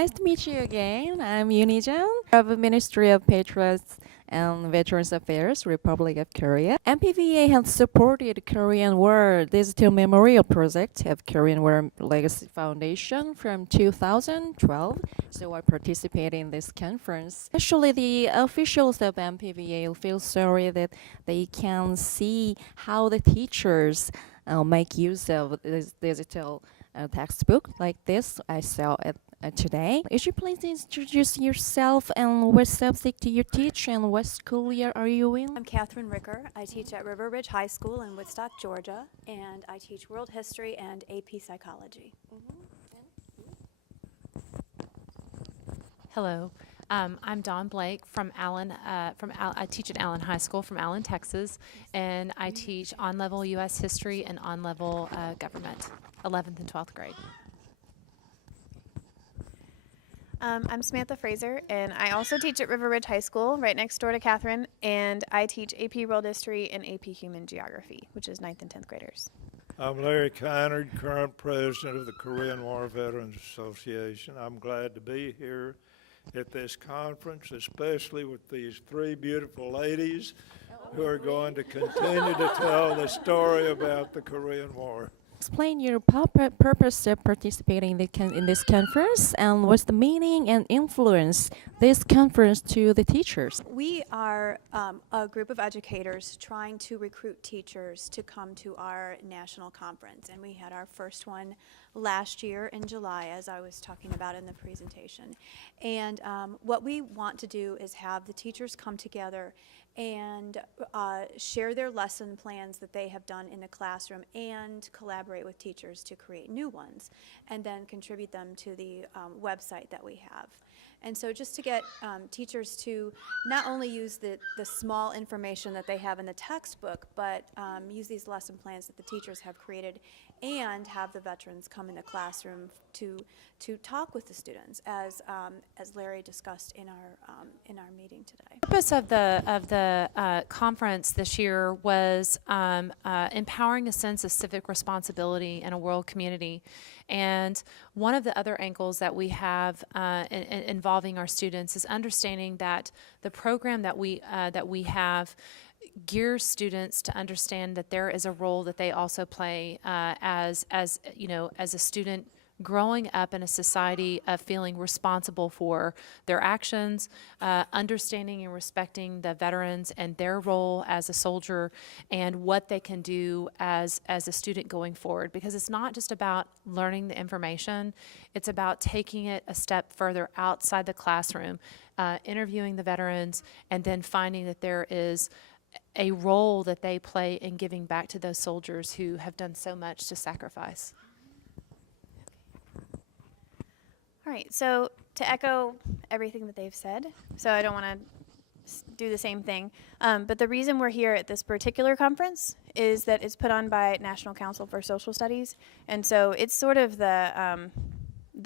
Nice to meet you again. I'm Unijun of the Ministry of Patriots and Veterans Affairs, Republic of Korea. MPVA has supported Korean War Digital Memorial Project of Korean War Legacy Foundation from 2012. So I participate in this conference. Actually, the officials of MPVA feel sorry that they can see how the teachers make use of this digital textbook like this I saw it today. Would you please introduce yourself and what subject do you teach and what school year are you in? I'm Catherine Ricker. I teach at River Ridge High School in Woodstock, Georgia, and I teach World History and AP Psychology. Hello, I'm Dawn Blake from Allen. I teach at Allen High School from Allen, Texas, and I teach on-level U.S. history and on-level government, 11th and 12th grade. I'm Samantha Fraser, and I also teach at River Ridge High School, right next door to Catherine, and I teach AP World History and AP Human Geography, which is 9th and 10th graders. I'm Larry Kynard, current president of the Korean War Veterans Association. I'm glad to be here at this conference, especially with these three beautiful ladies who are going to continue to tell the story about the Korean War. Explain your purpose of participating in this conference and what's the meaning and influence this conference to the teachers. We are a group of educators trying to recruit teachers to come to our national conference, and we had our first one last year in July, as I was talking about in the presentation. And what we want to do is have the teachers come together and share their lesson plans that they have done in the classroom and collaborate with teachers to create new ones and then contribute them to the website that we have. And so just to get teachers to not only use the small information that they have in the textbook, but use these lesson plans that the teachers have created and have the veterans come in the classroom to talk with the students, as Larry discussed in our meeting today. The purpose of the conference this year was empowering a sense of civic responsibility in a world community. And one of the other angles that we have involving our students is understanding that the program that we have gears students to understand that there is a role that they also play as a student growing up in a society of feeling responsible for their actions, understanding and respecting the veterans and their role as a soldier and what they can do as a student going forward. Because it's not just about learning the information, it's about taking it a step further outside the classroom, interviewing the veterans, and then finding that there is a role that they play in giving back to those soldiers who have done so much to sacrifice. All right, so to echo everything that they've said, so I don't want to do the same thing, but the reason we're here at this particular conference is that it's put on by National Council for Social Studies, and so it's sort of the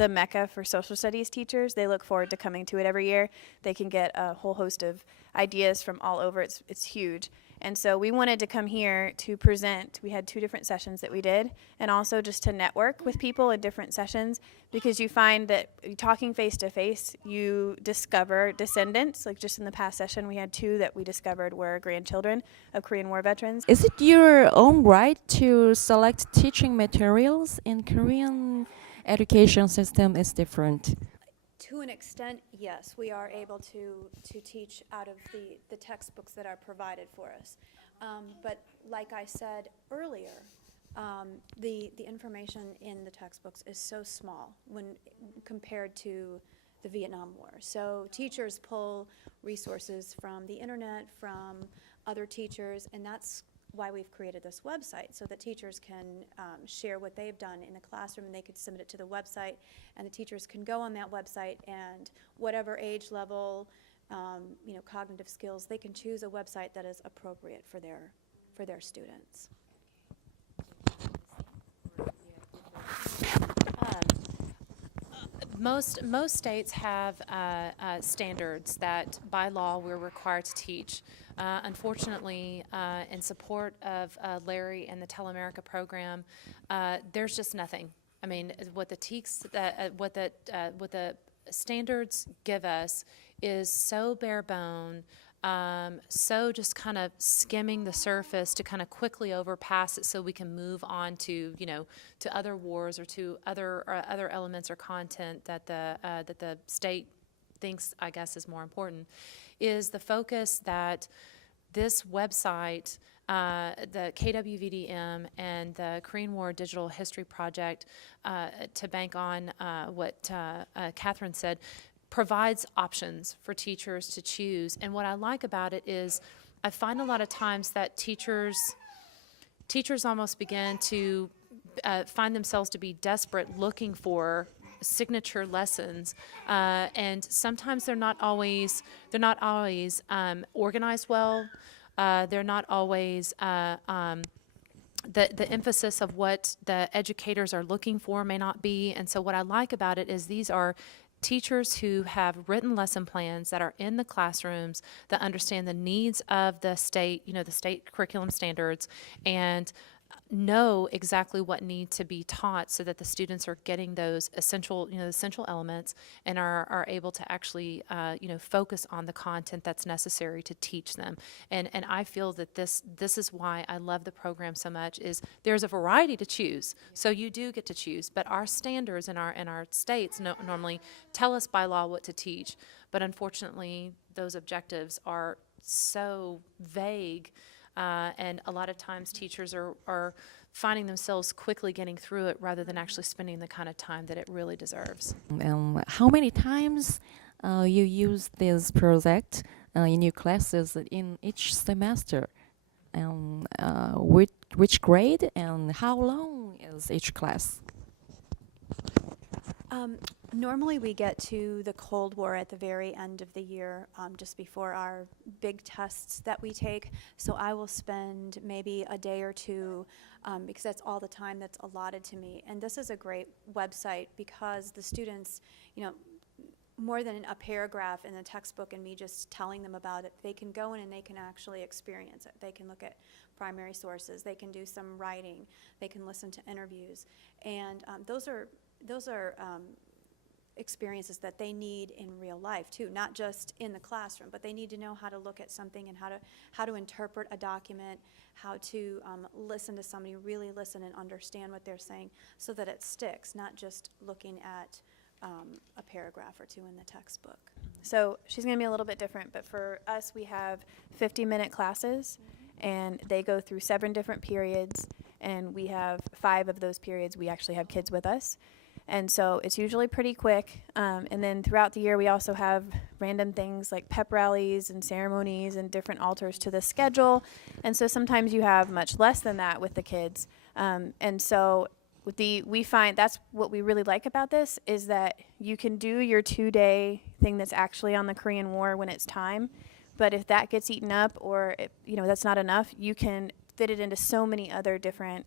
mecca for social studies teachers. They look forward to coming to it every year. They can get a whole host of ideas from all over. It's huge. And so we wanted to come here to present. We had 2 different sessions that we did, and also just to network with people in different sessions, because you find that talking face to face, you discover descendants. Like just in the past session, we had 2 that we discovered were grandchildren of Korean War veterans. Is it your own right to select teaching materials in Korean education system is different? To an extent, yes, we are able to teach out of the textbooks that are provided for us. But like I said earlier, the information in the textbooks is so small when compared to the Vietnam War. So teachers pull resources from the internet, from other teachers, and that's why we've created this website, so that teachers can share what they've done in the classroom, and they could submit it to the website, and the teachers can go on that website, and whatever age level, cognitive skills, they can choose a website that is appropriate for their students. Most states have standards that by law we're required to teach. Unfortunately, in support of Larry and the Telemerica program, there's just nothing. I mean, what the TEKS, what the standards give us is so bare bone, so just kind of skimming the surface to kind of quickly overpass it so we can move on to, to other wars or to other elements or content that the state thinks, I guess, is more important, is the focus that this website, the KWVDM and the Korean War Digital History Project, to bank on what Catherine said, provides options for teachers to choose. And what I like about it is I find a lot of times that teachers almost begin to find themselves to be desperate looking for signature lessons, and sometimes they're not always organized well. They're not always the emphasis of what the educators are looking for may not be. And so what I like about it is these are teachers who have written lesson plans that are in the classrooms that understand the needs of the state, the state curriculum standards, and know exactly what needs to be taught so that the students are getting those essential elements and are able to actually, focus on the content that's necessary to teach them. And I feel that this is why I love the program so much, is there's a variety to choose. So you do get to choose, but our standards in our states normally tell us by law what to teach. But unfortunately, those objectives are so vague. And a lot of times teachers are finding themselves quickly getting through it rather than actually spending the kind of time that it really deserves. How many times you use this project in your classes in each semester? Which grade and how long is each class? Normally we get to the Cold War at the very end of the year, just before our big tests that we take. So I will spend maybe a day or two, because that's all the time that's allotted to me. And this is a great website because the students, more than a paragraph in the textbook and me just telling them about it, they can go in and they can actually experience it. They can look at primary sources. They can do some writing. They can listen to interviews. And those are experiences that they need in real life too, not just in the classroom, but they need to know how to look at something and how to interpret a document, how to listen to somebody, really listen and understand what they're saying so that it sticks, not just looking at a paragraph or two in the textbook. So she's going to be a little bit different, but for us, we have 50-minute classes, and they go through 7 different periods, and we have 5 of those periods we actually have kids with us. And so it's usually pretty quick. And then throughout the year, we also have random things like pep rallies and ceremonies and different alters to the schedule. And so sometimes you have much less than that with the kids. And so we find that's what we really like about this, is that you can do your 2-day thing that's actually on the Korean War when it's time. But if that gets eaten up or that's not enough, you can fit it into so many other different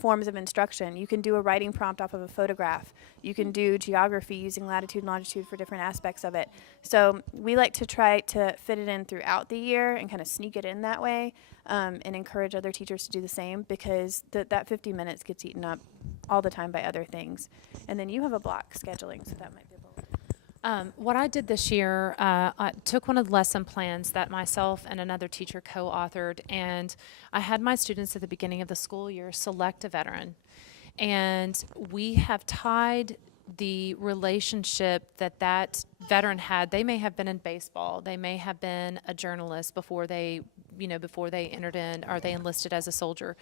forms of instruction. You can do a writing prompt off of a photograph. You can do geography using latitude and longitude for different aspects of it. So we like to try to fit it in throughout the year and kind of sneak it in that way, and encourage other teachers to do the same, because that 50 minutes gets eaten up all the time by other things. And then you have a block scheduling, so that might be a little. What I did this year, I took one of the lesson plans that myself and another teacher co-authored, and I had my students at the beginning of the school year select a veteran. And we have tied the relationship that veteran had. They may have been in baseball. They may have been a journalist before they entered in, or they enlisted as a soldier.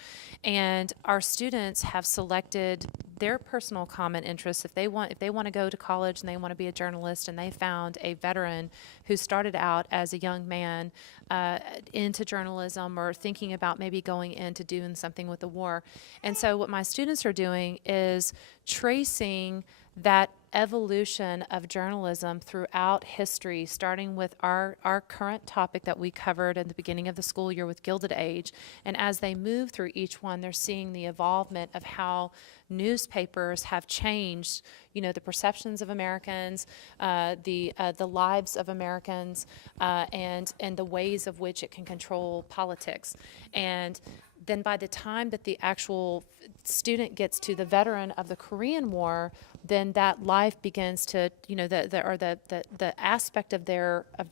And our students have selected their personal common interests. If they want to go to college and they want to be a journalist, and they found a veteran who started out as a young man into journalism or thinking about maybe going into doing something with the war. And so what my students are doing is tracing that evolution of journalism throughout history, starting with our current topic that we covered at the beginning of the school year with Gilded Age. And as they move through each one, they're seeing the evolvement of how newspapers have changed, the perceptions of Americans, the lives of Americans, and the ways of which it can control politics. And then by the time that the actual student gets to the veteran of the Korean War, then that life begins to, the aspect of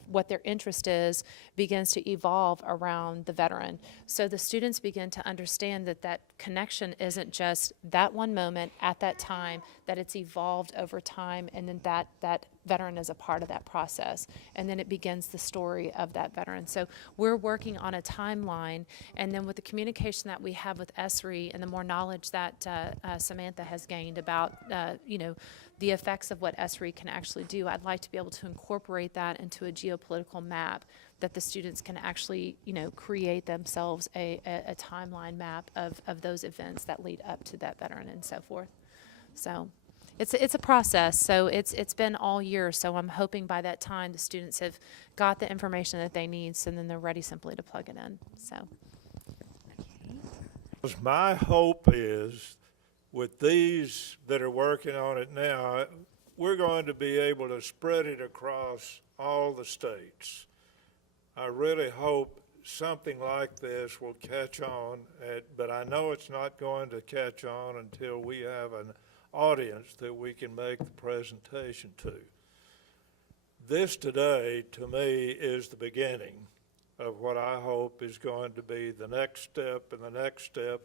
what their interest is begins to evolve around the veteran. So the students begin to understand that connection isn't just that one moment at that time, that it's evolved over time, and then that veteran is a part of that process. And then it begins the story of that veteran. So we're working on a timeline, and then with the communication that we have with ESRI and the more knowledge that Samantha has gained about, the effects of what ESRI can actually do, I'd like to be able to incorporate that into a geopolitical map that the students can actually, create themselves a timeline map of those events that lead up to that veteran and so forth. So it's a process. So it's been all year. So I'm hoping by that time the students have got the information that they need, so then they're ready simply to plug it in. So. My hope is, with these that are working on it now, we're going to be able to spread it across all the states. I really hope something like this will catch on, but I know it's not going to catch on until we have an audience that we can make the presentation to. This today, to me, is the beginning of what I hope is going to be the next step and the next step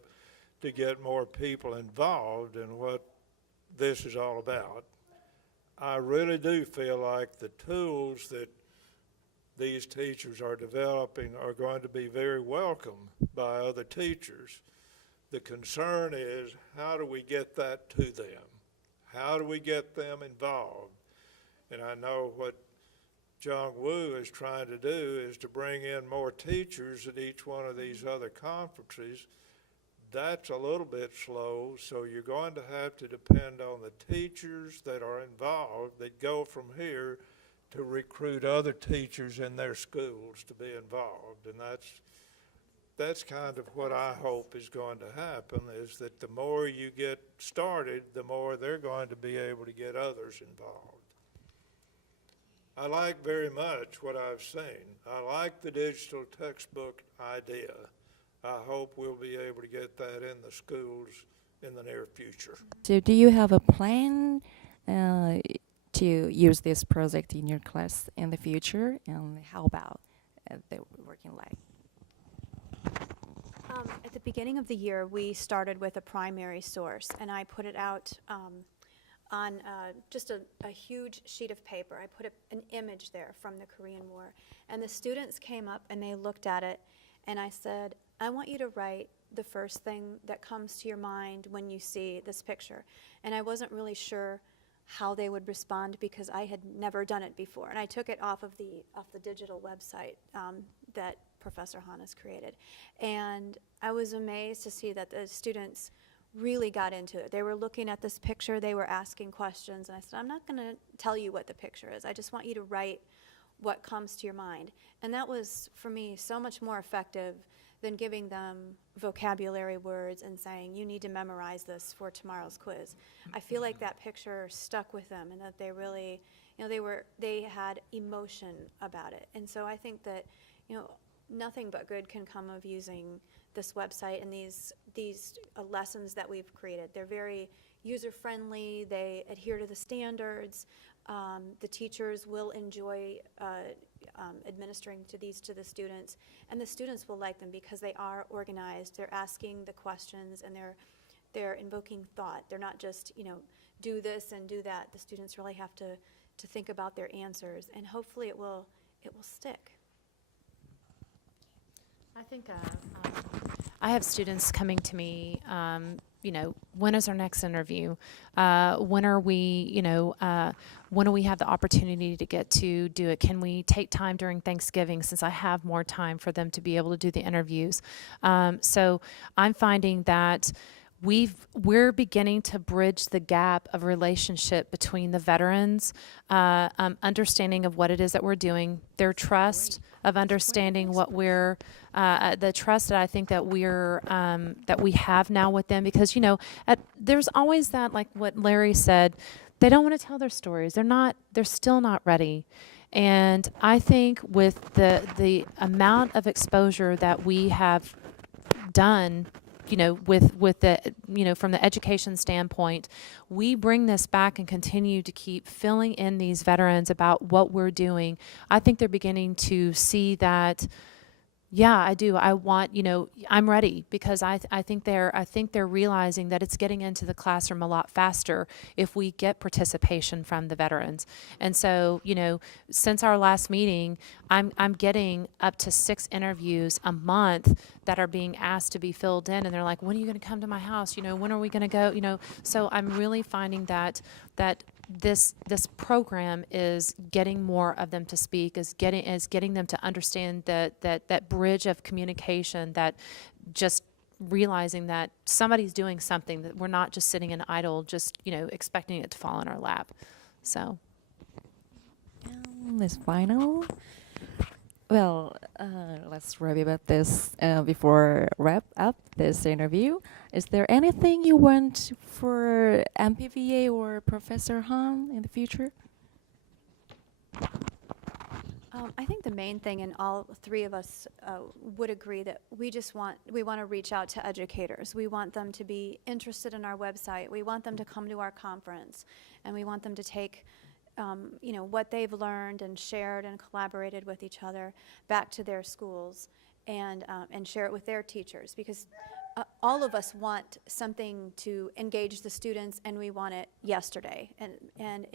to get more people involved in what this is all about. I really do feel like the tools that these teachers are developing are going to be very welcome by other teachers. The concern is, how do we get that to them? How do we get them involved? And I know what Jong Woo is trying to do is to bring in more teachers at each one of these other conferences. That's a little bit slow, so you're going to have to depend on the teachers that are involved that go from here to recruit other teachers in their schools to be involved. And that's kind of what I hope is going to happen, is that the more you get started, the more they're going to be able to get others involved. I like very much what I've seen. I like the digital textbook idea. I hope we'll be able to get that in the schools in the near future. So do you have a plan to use this project in your class in the future? And how about the working life? At the beginning of the year, we started with a primary source, and I put it out on just a huge sheet of paper. I put an image there from the Korean War, and the students came up and they looked at it, and I said, I want you to write the first thing that comes to your mind when you see this picture. And I wasn't really sure how they would respond because I had never done it before. And I took it off the digital website that Professor Han has created. And I was amazed to see that the students really got into it. They were looking at this picture, they were asking questions, and I said, I'm not going to tell you what the picture is. I just want you to write what comes to your mind. And that was, for me, so much more effective than giving them vocabulary words and saying, you need to memorize this for tomorrow's quiz. I feel like that picture stuck with them, and that they really, they had emotion about it. And so I think that, nothing but good can come of using this website and these lessons that we've created. They're very user-friendly, they adhere to the standards. The teachers will enjoy administering to the students, and the students will like them because they are organized. They're asking the questions, and they're invoking thought. They're not just do this and do that. The students really have to think about their answers, and hopefully it will stick. I think I have students coming to me, when is our next interview? When are we, when do we have the opportunity to get to do it? Can we take time during Thanksgiving, since I have more time for them to be able to do the interviews? So I'm finding that we're beginning to bridge the gap of relationship between the veterans, understanding of what it is that we're doing, their trust of understanding what we're, the trust that I think that that we have now with them, because there's always that, like what Larry said, they don't want to tell their stories. They're still not ready. And I think with the amount of exposure that we have done with the, from the education standpoint, we bring this back and continue to keep filling in these veterans about what we're doing. I think they're beginning to see that, yeah, I do. I want, I'm ready, because I think they're realizing that it's getting into the classroom a lot faster if we get participation from the veterans. And so, since our last meeting, I'm getting up to 6 interviews a month that are being asked to be filled in, and they're like, when are you going to come to my house? When are we going to go? So I'm really finding that this program is getting more of them to speak, is getting them to understand that bridge of communication, that just realizing that somebody's doing something, that we're not just sitting in idle, just expecting it to fall in our lap. So This final. Well, let's review about this before wrap up this interview. Is there anything you want for MPVA or Professor Han in the future? I think the main thing, and all 3 of us would agree, that we want to reach out to educators. We want them to be interested in our website. We want them to come to our conference, and we want them to take what they've learned and shared and collaborated with each other back to their schools and share it with their teachers, because all of us want something to engage the students, and we want it yesterday. And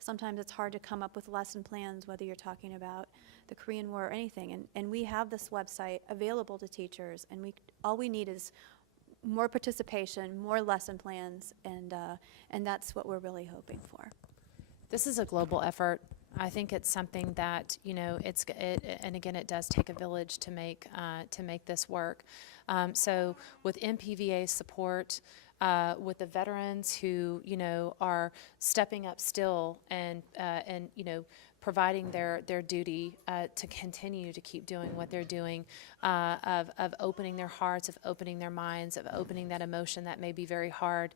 sometimes it's hard to come up with lesson plans, whether you're talking about the Korean War or anything. And we have this website available to teachers, and all we need is more participation, more lesson plans, and that's what we're really hoping for. this is a global effort. I think it's something that, and again, it does take a village to make this work. So with MPVA support, with the veterans who, are stepping up still and providing their duty to continue to keep doing what they're doing, of opening their hearts, of opening their minds, of opening that emotion that may be very hard,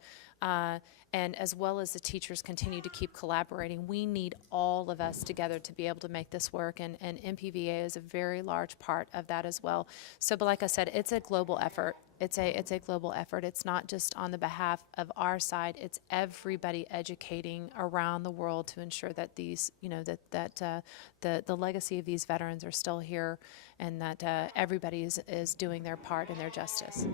and as well as the teachers continue to keep collaborating. We need all of us together to be able to make this work, and MPVA is a very large part of that as well. So, but like I said, it's a global effort. It's a global effort. It's not just on the behalf of our side. It's everybody educating around the world to ensure that these, the legacy of these veterans are still here, and that everybody is doing their part in their justice.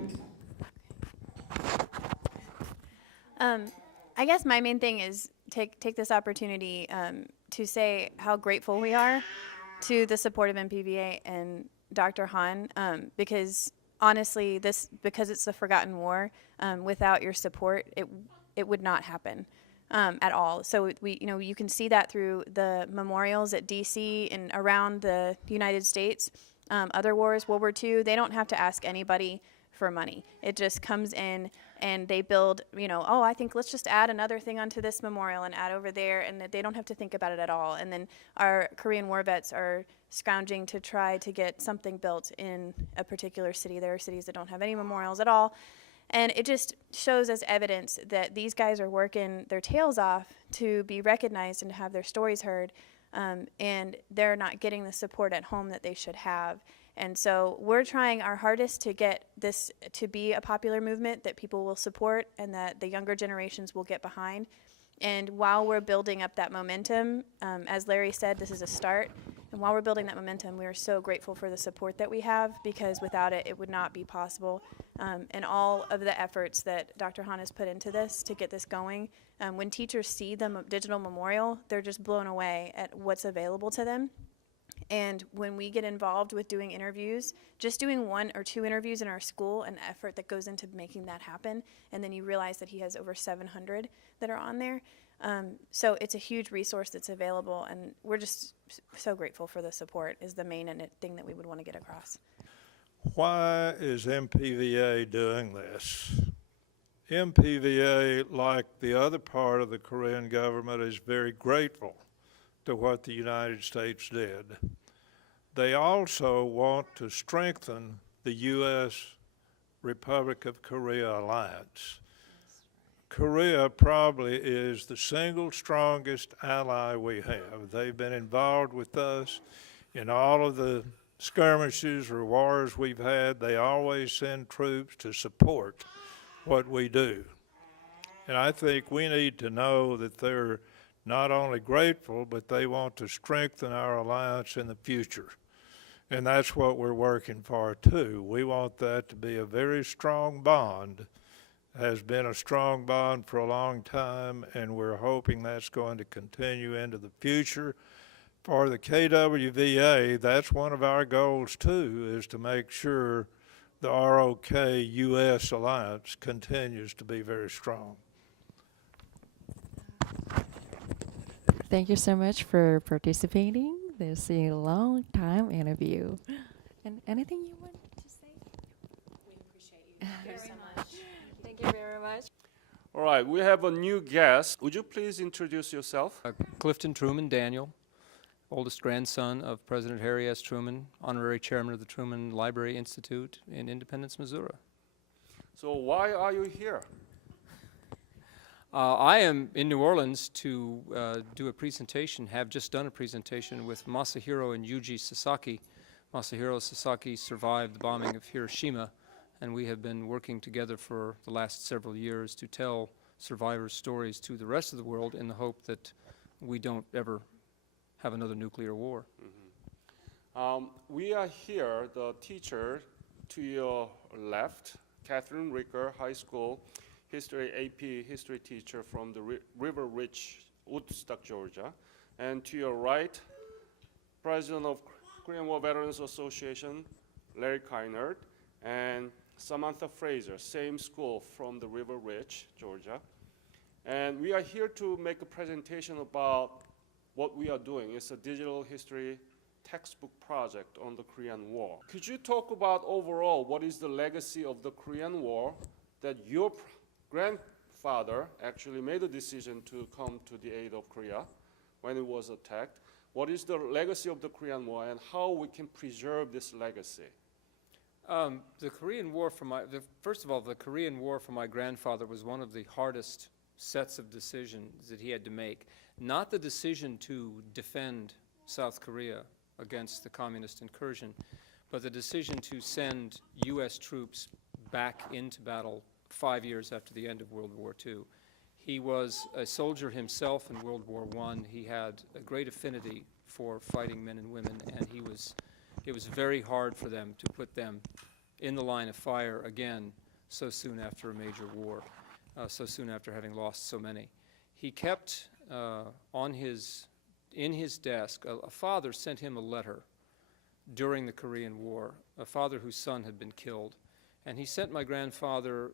I guess my main thing is take this opportunity to say how grateful we are to the support of MPVA and Dr. Han, because honestly, because it's a forgotten war, without your support, it would not happen at all. So you can see that through the memorials at DC and around the United States. Other wars, World War II, they don't have to ask anybody for money. It just comes in and they build, I think let's just add another thing onto this memorial and add over there, and they don't have to think about it at all. And then our Korean War vets are scrounging to try to get something built in a particular city. There are cities that don't have any memorials at all. And it just shows as evidence that these guys are working their tails off to be recognized and to have their stories heard, and they're not getting the support at home that they should have. And so we're trying our hardest to get this to be a popular movement that people will support and that the younger generations will get behind. And while we're building up that momentum, as Larry said, this is a start. And while we're building that momentum, we are so grateful for the support that we have, because without it, it would not be possible. And all of the efforts that Dr. Han has put into this to get this going, when teachers see the digital memorial, they're just blown away at what's available to them. And when we get involved with doing interviews, just doing 1 or 2 interviews in our school, an effort that goes into making that happen, and then you realize that he has over 700 that are on there. So it's a huge resource that's available, and we're just so grateful for the support is the main thing that we would want to get across. Why is MPVA doing this? MPVA, like the other part of the Korean government, is very grateful to what the United States did. They also want to strengthen the U.S. Republic of Korea alliance. Korea probably is the single strongest ally we have. They've been involved with us in all of the skirmishes or wars we've had, they always send troops to support what we do. And I think we need to know that they're not only grateful, but they want to strengthen our alliance in the future. And that's what we're working for too. We want that to be a very strong bond, has been a strong bond for a long time, and we're hoping that's going to continue into the future. For the KWVA, that's one of our goals too, is to make sure the ROK-US alliance continues to be very strong. Thank you so much for participating. This is a long time interview. And anything you want to say? We appreciate you very much. Thank you very much. All right, we have a new guest. Would you please introduce yourself? Clifton Truman Daniel, oldest grandson of President Harry S. Truman, honorary chairman of the Truman Library Institute in Independence, Missouri. So why are you here? I am in New Orleans to do a presentation, have just done a presentation with Masahiro and Yuji Sasaki. Masahiro Sasaki survived the bombing of Hiroshima, and we have been working together for the last several years to tell survivors' stories to the rest of the world in the hope that we don't ever have another nuclear war. We are here, the teacher to your left, Catherine Ricker, high school history AP history teacher from the River Ridge, Woodstock, Georgia. And to your right, president of Korean War Veterans Association, Larry Keinert, and Samantha Fraser, same school from the River Ridge, Georgia. And we are here to make a presentation about what we are doing. It's a digital history textbook project on the Korean War. Could you talk about overall what is the legacy of the Korean War that your grandfather actually made a decision to come to the aid of Korea when it was attacked? What is the legacy of the Korean War and how we can preserve this legacy? The Korean War first of all, the Korean War for my grandfather was one of the hardest sets of decisions that he had to make. Not the decision to defend South Korea against the communist incursion, but the decision to send U.S. troops back into battle 5 years after the end of World War II. He was a soldier himself in World War I. He had a great affinity for fighting men and women, and it was very hard for them to put them in the line of fire again so soon after a major war, so soon after having lost so many. He kept in his desk, a father sent him a letter during the Korean War, a father whose son had been killed. And he sent my grandfather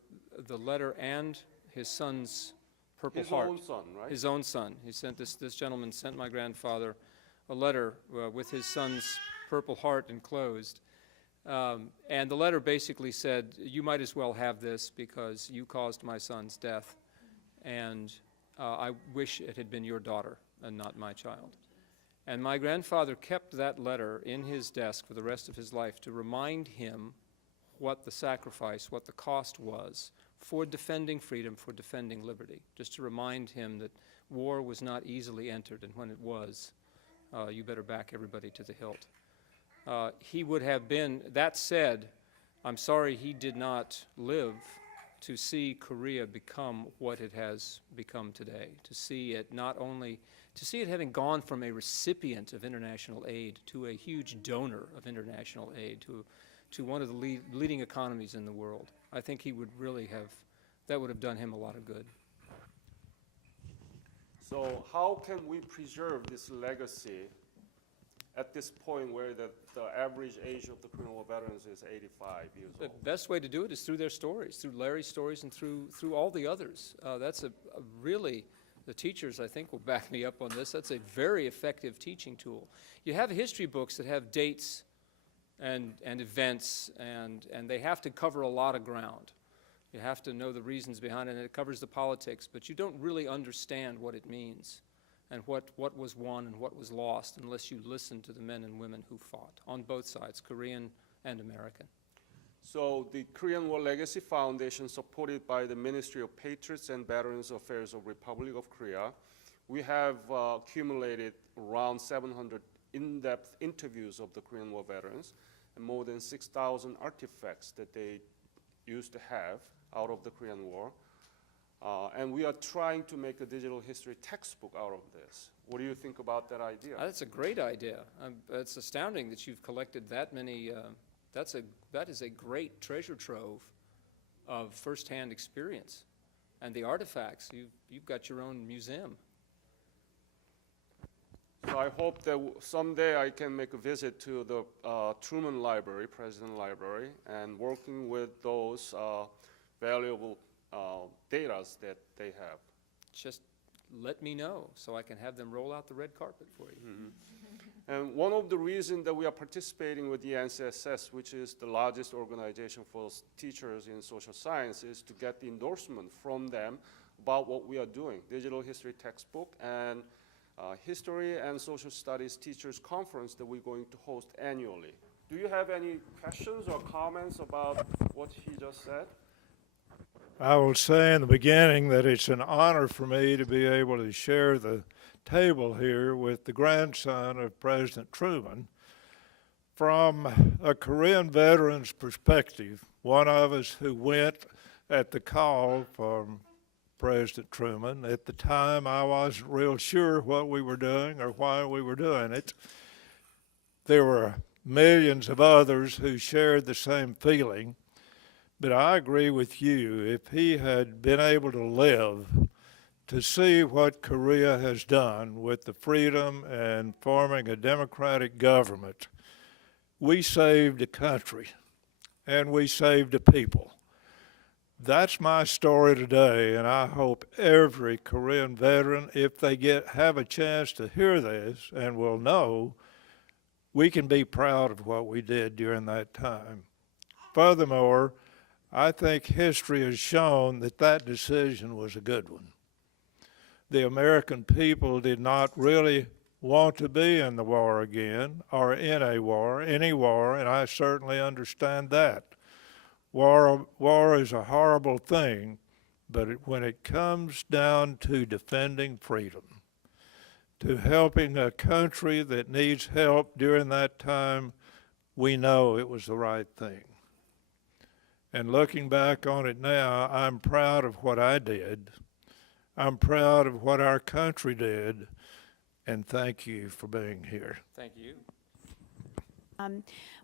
the letter and his son's Purple Heart. His own son, right? His own son. He sent this gentleman sent my grandfather a letter with his son's Purple Heart enclosed. And the letter basically said, you might as well have this because you caused my son's death. And I wish it had been your daughter and not my child. And my grandfather kept that letter in his desk for the rest of his life to remind him what the sacrifice, what the cost was for defending freedom, for defending liberty, just to remind him that war was not easily entered, and when it was, you better back everybody to the hilt. He would have been, that said, I'm sorry he did not live to see Korea become what it has become today, to see it not only, to see it having gone from a recipient of international aid to a huge donor of international aid, to one of the leading economies in the world. I think he would really have, that would have done him a lot of good. So how can we preserve this legacy at this point where the average age of the Korean War veterans is 85 years The old? best way to do it is through their stories, through Larry's stories and through all the others. That's a really, the teachers I think will back me up on this, that's a very effective teaching tool. You have history books that have dates and events, and they have to cover a lot of ground. You have to know the reasons behind it, and it covers the politics, but you don't really understand what it means and what was won and what was lost unless you listen to the men and women who fought on both sides, Korean and American. So the Korean War Legacy Foundation, supported by the Ministry of Patriots and Veterans Affairs of Republic of Korea, we have accumulated around in-depth interviews of the Korean War veterans and more than 6,000 artifacts that they used to have out of the Korean War. And we are trying to make a digital history textbook out of this. What do you think about that idea? That's a great idea. It's astounding that you've collected that many. That is a great treasure trove of firsthand experience, and the artifacts. You've got your own museum. So I hope that someday I can make a visit to the Truman Library, President Library, and working with those valuable data that they have. Just let me know so I can have them roll out the red carpet for you. And one of the reasons that we are participating with the NCSS, which is the largest organization for teachers in social science, is to get the endorsement from them about what we are doing. Digital history textbook and history and social studies teachers conference that we're going to host annually. Do you have any questions or comments about what he just said? I will say in the beginning that it's an honor for me to be able to share the table here with the grandson of President Truman. From a Korean veteran's perspective, one of us who went at the call from President Truman. At the time, I wasn't real sure what we were doing or why we were doing it. There were millions of others who shared the same feeling. But I agree with you, if he had been able to live to see what Korea has done with the freedom and forming a democratic government, we saved a country and we saved a people. That's my story today, and I hope every Korean veteran, if they have a chance to hear this and will know, we can be proud of what we did during that time. Furthermore, I think history has shown that that decision was a good one. The American people did not really want to be in the war again, or in a war, any war, and I certainly understand that. War is a horrible thing, but when it comes down to defending freedom, to helping a country that needs help during that time, we know it was the right thing. And looking back on it now, I'm proud of what I did. I'm proud of what our country did, and thank you for being here. Thank you.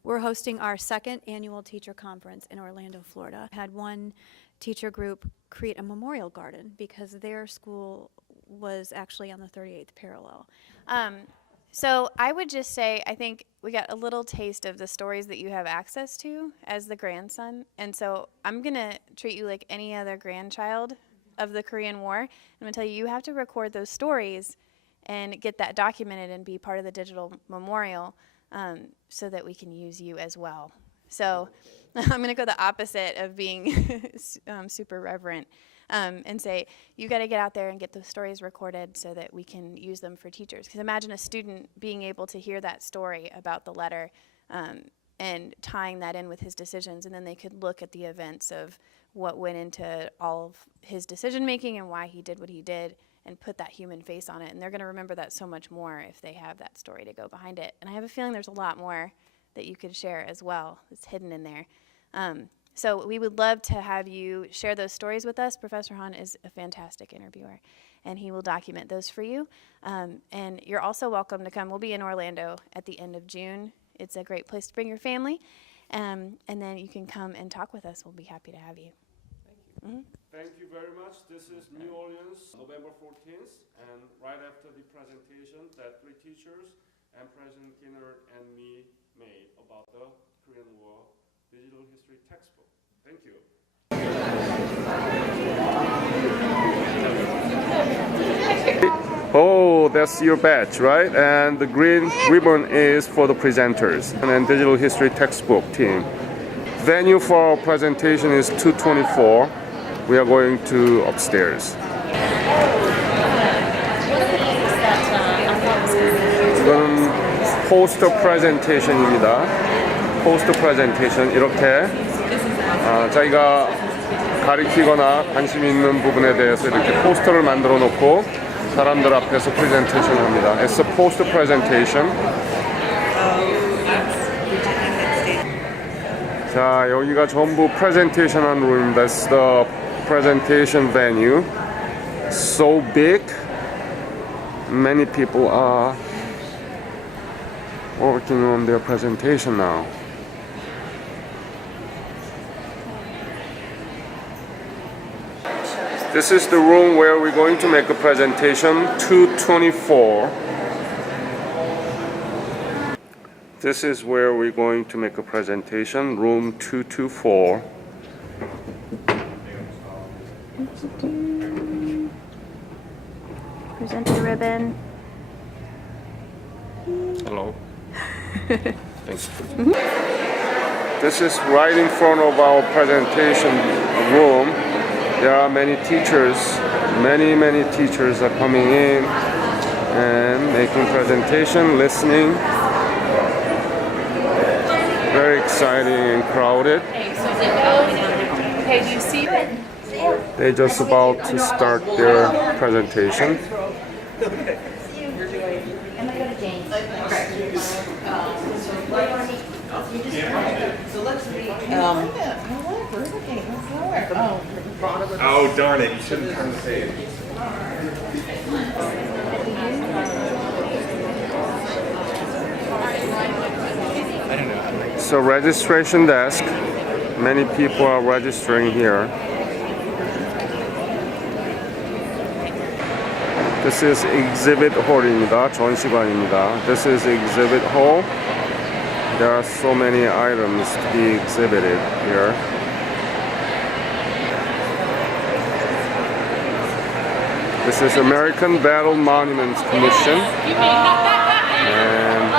We're hosting our second annual teacher conference in Orlando, Florida. Had one teacher group create a memorial garden because their school was actually on the 38th parallel. So I would just say, I think we got a little taste of the stories that you have access to as the grandson. And so I'm going to treat you like any other grandchild of the Korean War. I'm going to tell you, you have to record those stories and get that documented and be part of the digital memorial so that we can use you as well. So I'm going to go the opposite of being super reverent. And say, you got to get out there and get those stories recorded so that we can use them for teachers. Because imagine a student being able to hear that story about the letter and tying that in with his decisions, and then they could look at the events of what went into all of his decision making and why he did what he did and put that human face on it. And they're going to remember that so much more if they have that story to go behind it. And I have a feeling there's a lot more that you could share as well that's hidden in there. So we would love to have you share those stories with us. Professor Han is a fantastic interviewer, and he will document those for you. And you're also welcome to come. We'll be in Orlando at the end of June. It's a great place to bring your family. And then you can come and talk with us. We'll be happy to have you. Thank you. Thank you very much. This is New Orleans, November 14th, and right after the presentation that three teachers and President Kinner and me made about the Korean War digital history textbook. Thank you. Oh, that's your badge, right? And the green ribbon is for the presenters and then digital history textbook team. Venue for our presentation is 224. We are going to upstairs. 이거는 포스터 프레젠테이션입니다. 포스터 프레젠테이션 이렇게 자기가 가리키거나 관심 있는 부분에 대해서 이렇게 포스터를 만들어 놓고 사람들 앞에서 프레젠테이션을 합니다. It's a poster presentation. 자, 여기가 전부 presentation 한 room. That's the presentation venue. So big. Many people are working on their presentation now. This is the room where we're going to make a presentation, 224. This is where we're going to make a presentation, room 224. Present the ribbon. Hello. Thanks. This is right in front of our presentation room. There are many teachers, many teachers are coming in and making presentation, listening. Very exciting and crowded. Okay, do you see it? They're just about to start their presentation. Oh, darn it, you shouldn't turn the page. So registration desk. Many people are registering here. This is exhibit hall입니다. 전시관입니다. This is exhibit hall. There are so many items to be exhibited here. This is American Battle Monuments Commission. And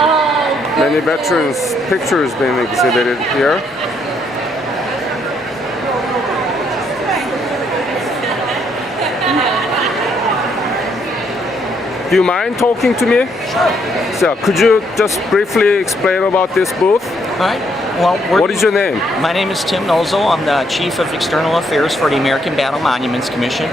many veterans' pictures being exhibited here. Do you mind talking to me? Sure. So, could you just briefly explain about this booth? All right. Well, What is your name? My name is Tim Nolzo. I'm the Chief of External Affairs for the American Battle Monuments Commission.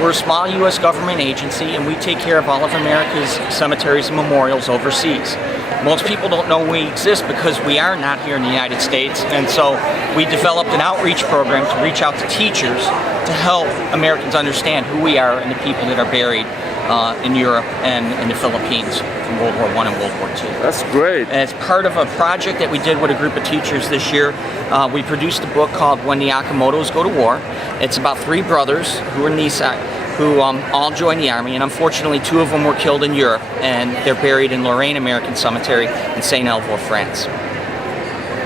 We're a small U.S. government agency, and we take care of all of America's cemeteries and memorials overseas. Most people don't know we exist because we are not here in the United States, and so we developed an outreach program to reach out to teachers to help Americans understand who we are and the people that are buried in Europe and in the Philippines from World War I and World War II. That's great. As part of a project that we did with a group of teachers this year, we produced a book called When the Akamotos Go to War. It's about three brothers who are Nisei, who all joined the Army, and unfortunately 2 of them were killed in Europe, and they're buried in Lorraine American Cemetery in St. Elvois, France.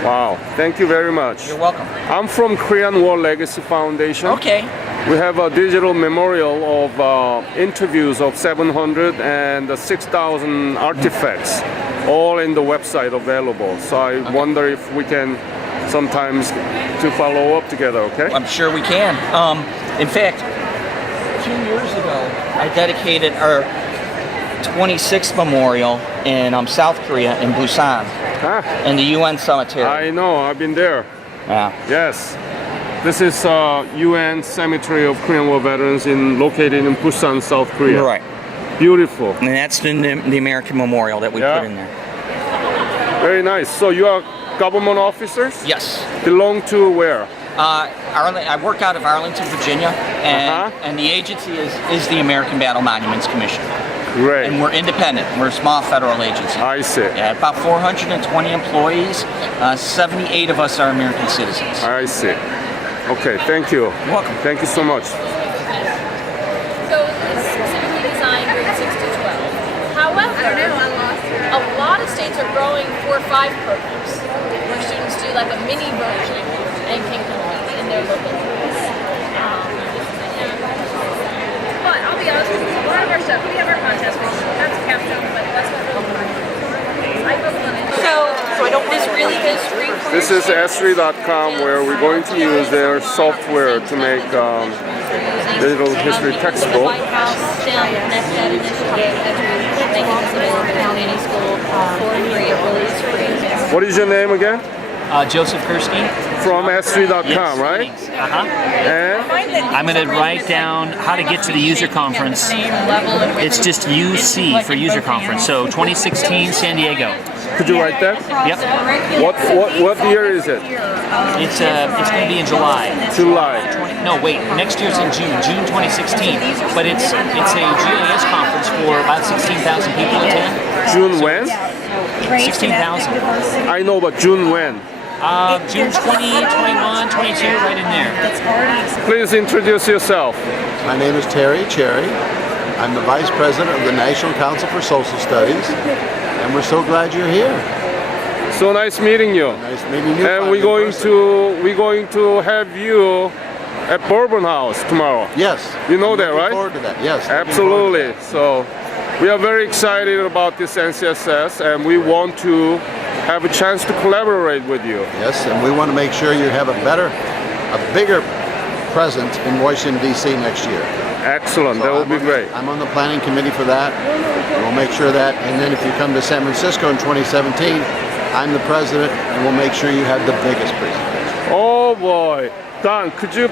Wow. Thank you very much. You're welcome. I'm from Korean War Legacy Foundation. Okay. We have a digital memorial of interviews of 700 and 6,000 artifacts, all in the website available. So I wonder if we can sometimes to follow up together, okay? I'm sure we can. In fact, 2 years ago, I dedicated our 26th memorial in South Korea, in Busan, Ah, in the UN cemetery. I know, I've been there. Yeah. Yes. This is UN Cemetery of Korean War Veterans located in Busan, South Korea. Right. Beautiful. And that's the American memorial that we Yeah. put in there. Very nice. So you are government officers? Yes. Belong to where? I work out of Arlington, Virginia, Uh-huh. and the agency is the American Battle Monuments Commission. Great. And we're independent. We're a small federal agency. I see. Yeah, about 420 employees. 78 of us are American citizens. I see. Okay, thank you. You're welcome. Thank you so much. So it's specifically designed grade 6 to 12. However, a lot of states are growing 4 or 5 programs where students do like a mini version and can compete in their local areas. But I'll be honest with you, a lot of our stuff, we have our contest, which that's a capstone, but that's not really fun. I grew up on it. So I don't this really history. This is esri.com where we're going to use their software to make digital history textbook. White House STEM Next Ed initiative as we're making this available in any school for free. It really is free. What is your name again? Joseph Kursky. From esri.com, Yes, right? Uh-huh. And I'm going to write down how to get to the user conference. It's just UC for user conference. So 2016 San Diego. Could you write that? Yep. What year is it? It's going to be in July. July. No, wait. Next year's in June 2016. But it's a GIS conference for about 16,000 people attend. June when? 16,000. I know, but June when? June 20, 21, 22, right in there. Please introduce yourself. My name is Terry Cherry. I'm the Vice President of the National Council for Social Studies, and we're so glad you're here. So nice meeting you. Nice meeting you. And finally in we're going to have you at Bourbon House tomorrow. Yes. You know I'm that, looking right? forward to that. Yes. looking forward to Absolutely. So we are very excited about this NCSS, and we want to have a chance to collaborate with you. that. Yes, and we want to make sure you have a bigger presence in Washington, D.C. next year. Excellent. That So would be great. I'm on the planning committee for that. We'll make sure that, and then if you come to San Francisco in 2017, I'm the president, and we'll make sure you have the biggest presentation. Oh boy. Don, could you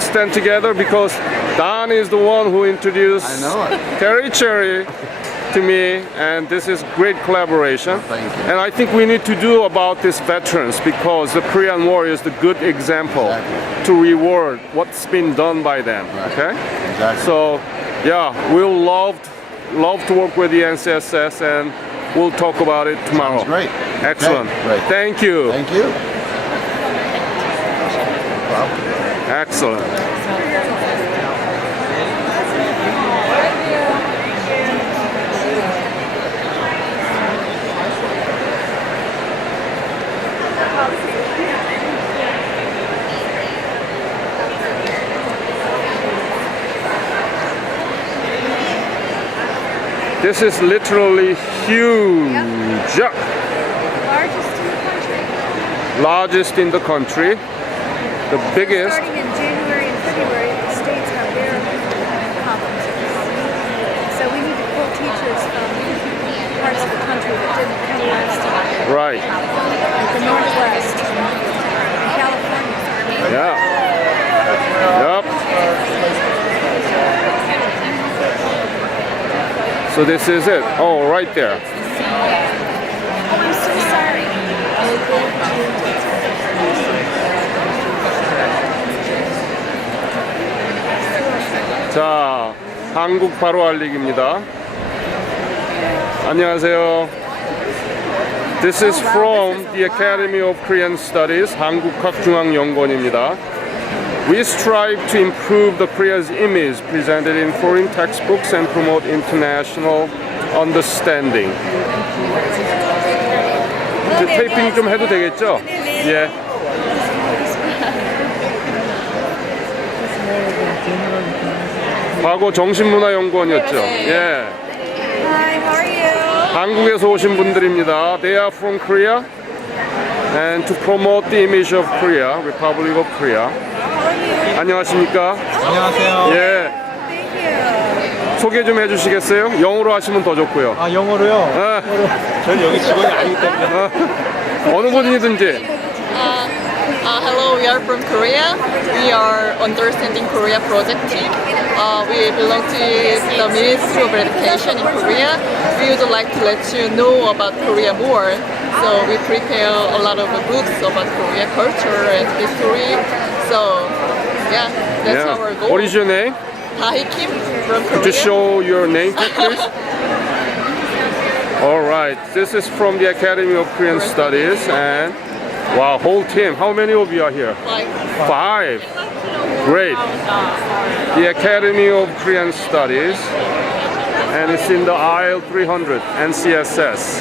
stand together, because Don is the one who introduced I know it. Terry Cherry to me, and this is great collaboration. Thank you. And I think we need to do about these veterans, because the Korean War is the good example Exactly. to reward what's been done by them. Right. Okay? Exactly. So, yeah, we'll love to work with the NCSS, and we'll talk about it tomorrow. Sounds great. Excellent. Okay, great. Thank you. Thank you. Excellent. This is literally huge. Largest in the country. The biggest. Starting in January and February, the states have their conferences. So we need to pull teachers from parts of the country that didn't come last year, Right. like the Northwest, California. Yeah. Yep. So this is it. Oh, right there. Oh, I'm so sorry. 자, 한국 바로 알리기입니다. 안녕하세요. This is from the Academy of Korean Studies, 한국학중앙연구원입니다. We strive to improve the Korea's image presented in foreign textbooks and promote international understanding. 이제 테이핑 좀 해도 되겠죠? 예. 과거 정신문화연구원이었죠. 예. Hi, how are you? 한국에서 오신 분들입니다. They are from Korea and to promote the image of Korea, Republic of Korea. 안녕하십니까? 안녕하세요. 예. 소개 좀 해주시겠어요? 영어로 하시면 더 좋고요. 아, 영어로요? 아, 저는 여기 직원이 아니기 때문에. 어느 분이든지. Hello, we are from Korea. We are Understanding Korea project team. We belong to the Ministry of Education in Korea. We would like to let you know about Korea more. So we prepare a lot of books about Korea culture and history. So yeah, that's Yeah. our goal. What is your name? Tae Kim from Could you Korea. show your name, please? All right. This is from the Academy of Korean Studies, and wow, whole team. How many of you are here? Like, 5. Great. The Academy of Korean Studies, and it's in the aisle 300, NCSS.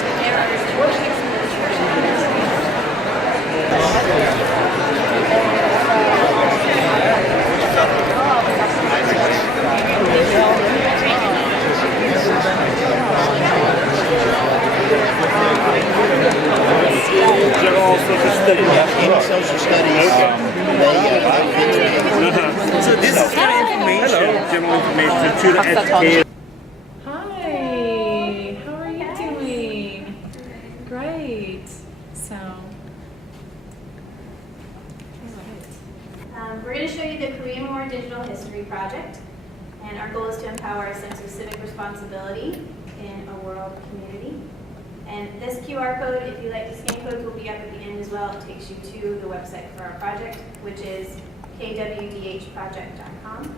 So this is kind of information, general information to the educators. Hi, how are you doing? Great. So, We're going to show you the Korean War Digital History Project, and our goal is to empower a sense of civic responsibility in a world community. And this QR code, if you like to scan codes, will be up at the end as well. It takes you to the website for our project, which is kwdhproject.com.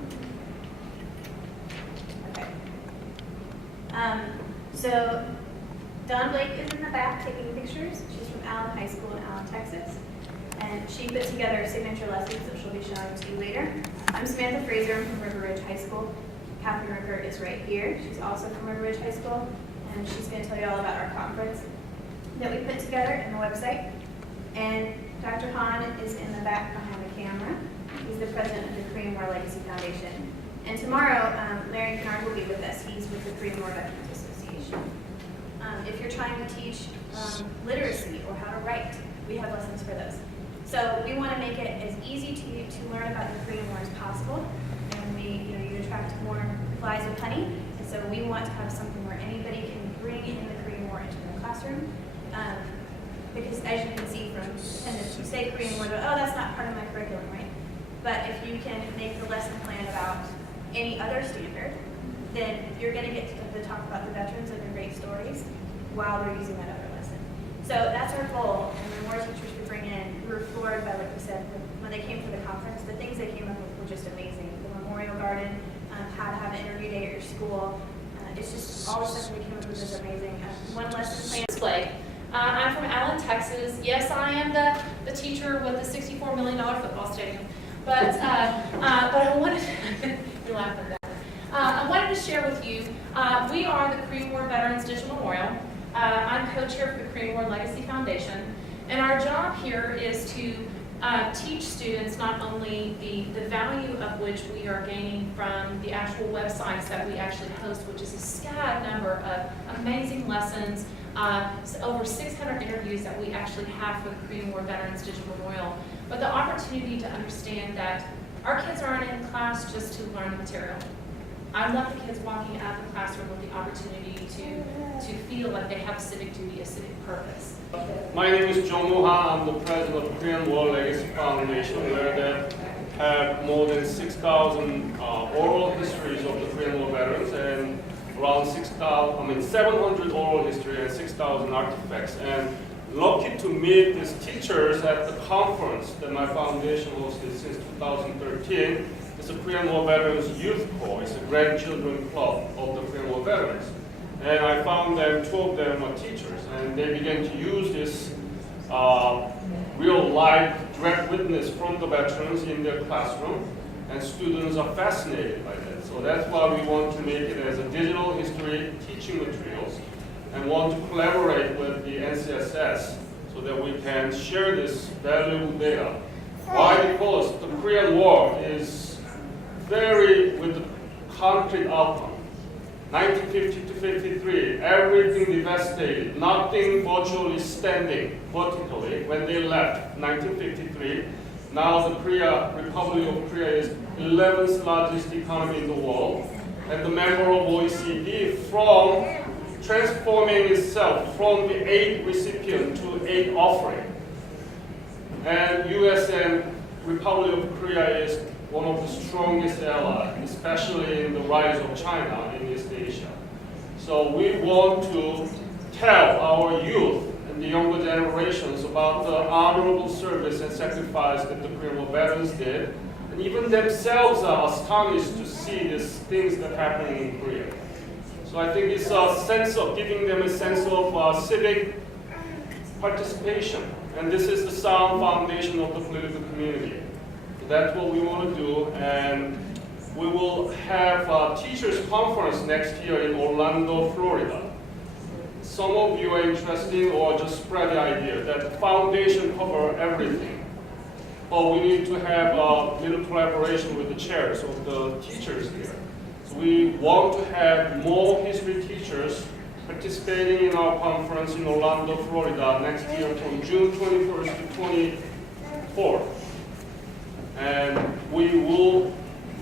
Okay. So Dawn Blake is in the back taking pictures. She's from Allen High School in Allen, Texas. And she put together signature lessons that she'll be showing to you later. I'm Samantha Fraser. I'm from River Ridge High School. Catherine Ricker is right here. She's also from River Ridge High School. And she's going to tell you all about our conference that we put together and the website. And Dr. Han is in the back behind the camera. He's the president of the Korean War Legacy Foundation. And tomorrow, Larry Kennard will be with us. He's with the Korean War Veterans Association. If you're trying to teach literacy or how to write, we have lessons for those. So we want to make it as easy to learn about the Korean War as possible. And you attract more flies with honey. And so we want to have something where anybody can bring in the Korean War into their classroom. Because as you can see from attendance, you say Korean War, oh, that's not part of my curriculum, right? But if you can make the lesson plan about any other standard, then you're going to get to talk about the veterans and their great stories while they're using that other lesson. So that's our goal, and the more teachers we bring in, we were floored by, like we said, when they came for the conference, the things they came up with were just amazing. The memorial garden, how to have an interview day at your school, it's just all the stuff we came up with is amazing. One lesson plan. Display. I'm from Allen, Texas. Yes, I am the teacher with the $64 million football stadium. But I wanted you're laughing at that. I wanted to share with you, we are the Korean War Veterans Digital Memorial. I'm co-chair for the Korean War Legacy Foundation. And our job here is to teach students not only the value of which we are gaining from the actual websites that we actually host, which is a scattered number of amazing lessons, over 600 interviews that we actually have for the Korean War Veterans Digital Memorial, but the opportunity to understand that our kids aren't in class just to learn the material. I love the kids walking out of the classroom with the opportunity to feel like they have a civic duty, a civic purpose. My name is Jong Moo-ha. I'm the president of Korean War Legacy Foundation, where they have more than 6,000 oral histories of the Korean War veterans and around 700 oral history and 6,000 artifacts. And lucky to meet these teachers at the conference that my foundation hosted since 2013. It's the Korean War Veterans Youth Corps. It's a grandchildren club of the Korean War veterans. And I found them, two of them are teachers, and they began to use this real life direct witness from the veterans in their classroom, and students are fascinated by that. So that's why we want to make it as a digital history teaching materials, and want to collaborate with the NCSS so that we can share this valuable data. Why? Because the Korean War is very with the concrete outcome. 1950 to 53, everything devastated, nothing virtually standing vertically when they left 1953. Now the Republic of Korea is 11th largest economy in the world, and the member of OECD, from transforming itself from the aid recipient to aid offering. And US and Republic of Korea is one of the strongest allies, especially in the rise of China in East Asia. So we want to tell our youth and the younger generations about the honorable service and sacrifice that the Korean War veterans did, and even themselves are astonished to see these things that are happening in Korea. So I think it's a sense of giving them a sense of civic participation, and this is the sound foundation of the political community. That's what we want to do, and we will have a teachers conference next year in Orlando, Florida. Some of you are interested, or just spread the idea that the foundation covers everything. But we need to have a little collaboration with the chairs of the teachers here. So we want to have more history teachers participating in our conference in Orlando, Florida next year from June 21st to 24th. And we will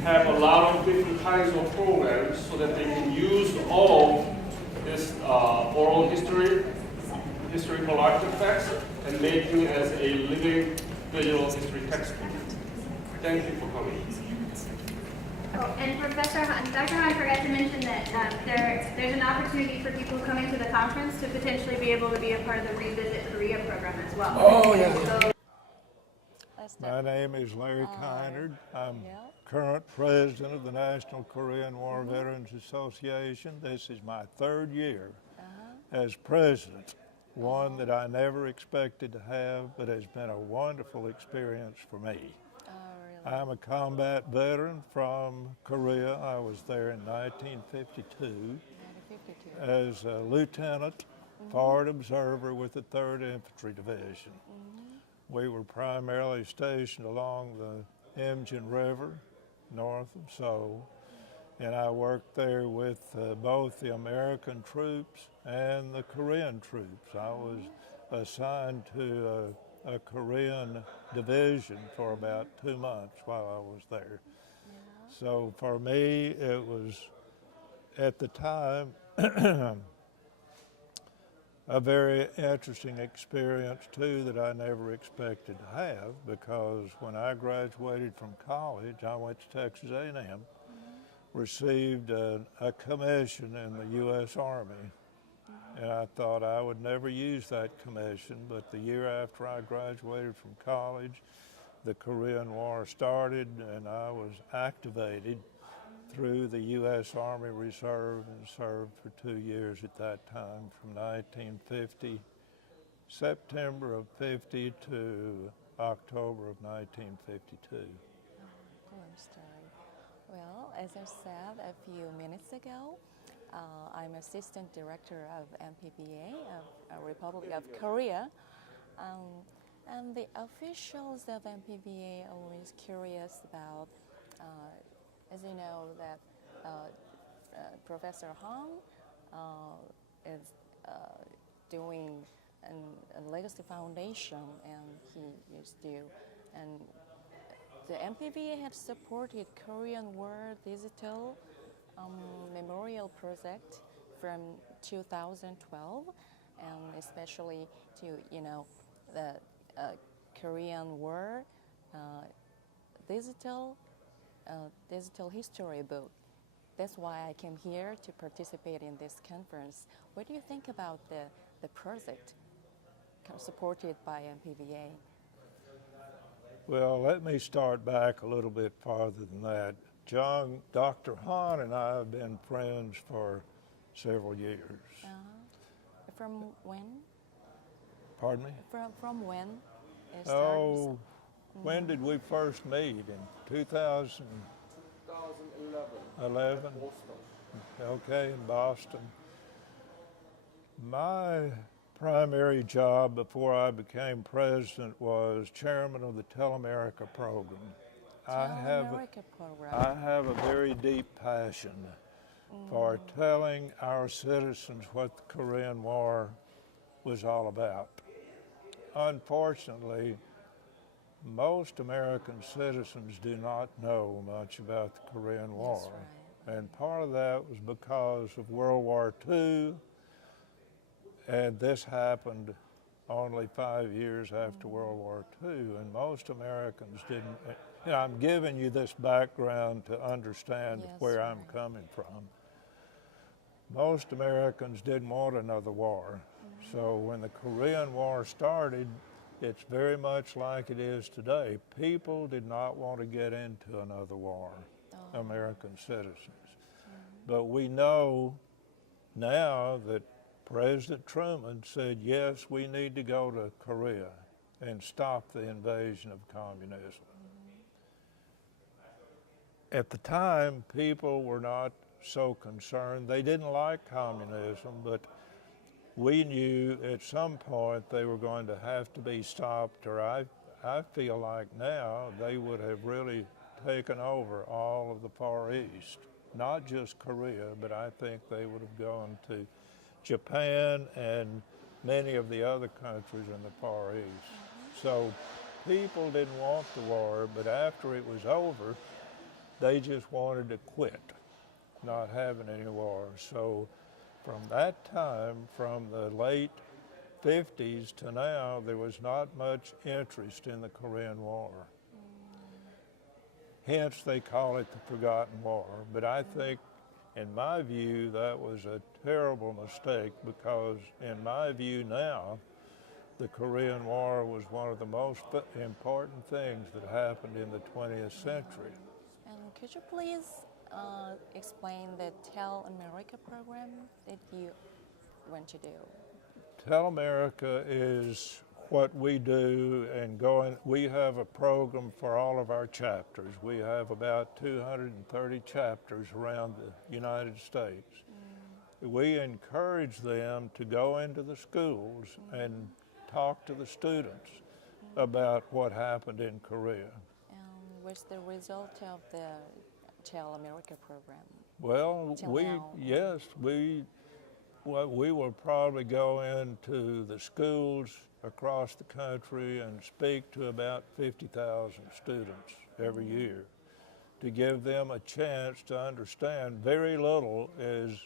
have a lot of different kinds of programs so that they can use all this oral history, historical artifacts, and making it as a living digital history textbook. Thank you for coming. Oh, and Professor Hahn, Dr. Hahn forgot to mention that there's an opportunity for people coming to the conference to potentially be able to be a part of the Revisit Korea program as well. Oh, yeah. So My name is Larry Kynard. I'm yeah. current president of the National Korean War Veterans Association. This is my third year as president, one that I never expected to have, but has been a wonderful experience for me. Oh, really? I'm a combat veteran from Korea. I was there in 1952 1952. as a lieutenant, forward observer with the 3rd Infantry Division. We were primarily stationed along the Imjin River, north of Seoul, and I worked there with both the American troops and the Korean troops. I was assigned to a Korean division for about 2 months while I was there. So for me, it was, at the time, a very interesting experience too that I never expected to have, because when I graduated from college, I went to Texas A&M, received a commission in the U.S. Army, and I thought I would never use that commission, but the year after I graduated from college, the Korean War started and I was activated through the U.S. Army Reserve and served for 2 years at that time, from 1950, September of 50 to October of 1952. Cool story. Well, as I said a few minutes ago, I'm assistant director of MPBA of Republic of Korea. And the officials of MPBA are always curious about, as you know, that Professor Hahn is doing a legacy foundation, and he used to, and the MPBA had supported Korean War Digital Memorial Project from 2012, and especially to, you know, the Korean War digital history book. That's why I came here to participate in this conference. What do you think about the project supported by MPBA? Well, let me start back a little bit farther than that. Dr. Hahn and I have been friends for several years. From when? Pardon me? From when? It started? Oh, when did we first meet? In 2011. Okay, in Boston. My primary job before I became president was chairman of the Telamerica program. Telamerica program. I have a very deep passion for telling our citizens what the Korean War was all about. Unfortunately, most American citizens do not know much about the Korean War. Right. And part of that was because of World War II, and this happened only 5 years after World War II, and most Americans didn't. You know, I'm giving you this background to understand where I'm coming from. Most Americans didn't want another war. So when the Korean War started, it's very much like it is today. People did not want to get into another war, American citizens. But we know now that President Truman said, yes, we need to go to Korea and stop the invasion of communism. At the time, people were not so concerned. They didn't like communism, but we knew at some point they were going to have to be stopped, or I feel like now they would have really taken over all of the Far East, not just Korea, but I think they would have gone to Japan and many of the other countries in the Far East. So people didn't want the war, but after it was over, they just wanted to quit, not having any war. So from that time, from the late 50s to now, there was not much interest in the Korean War. hence they call it the Forgotten War. But I think, in my view, that was a terrible mistake because, in my view now, the Korean War was one of the most important things that happened in the 20th century. And could you please explain the Tell America program that you want to do? Tell America is what we do, and we have a program for all of our chapters. We have about 230 chapters around the United States. We encourage them to go into the schools and talk to the students about what happened in Korea. And what's the result of the Tell America program? Well, Till now. we will probably go into the schools across the country and speak to about 50,000 students every year to give them a chance to understand. Very little is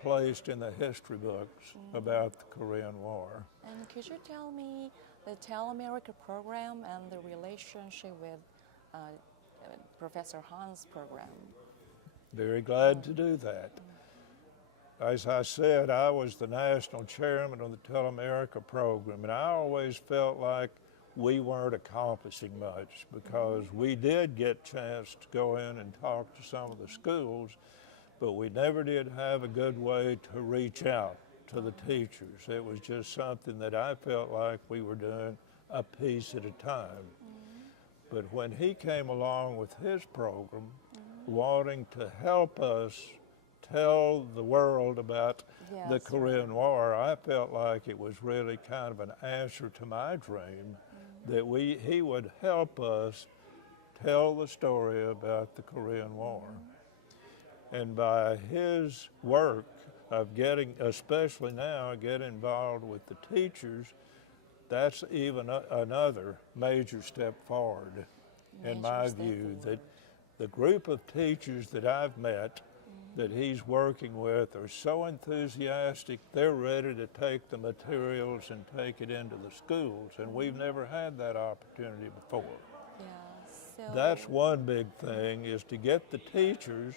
placed in the history books about the Korean War. And could you tell me the Tell America program and the relationship with Professor Han's program? Very glad to do that. As I said, I was the national chairman of the Tell America program, and I always felt like we weren't accomplishing much because we did get a chance to go in and talk to some of the schools, but we never did have a good way to reach out to the teachers. It was just something that I felt like we were doing a piece at a time. But when he came along with his program, wanting to help us tell the world about the Korean War, I felt like it was really kind of an answer to my dream that he would help us tell the story about the Korean War. And by his work of especially now, getting involved with the teachers, that's even another major step forward in my view, that the group of teachers that I've met that he's working with are so enthusiastic, they're ready to take the materials and take it into the schools, and we've never had that opportunity before. So That's one big thing, is to get the teachers,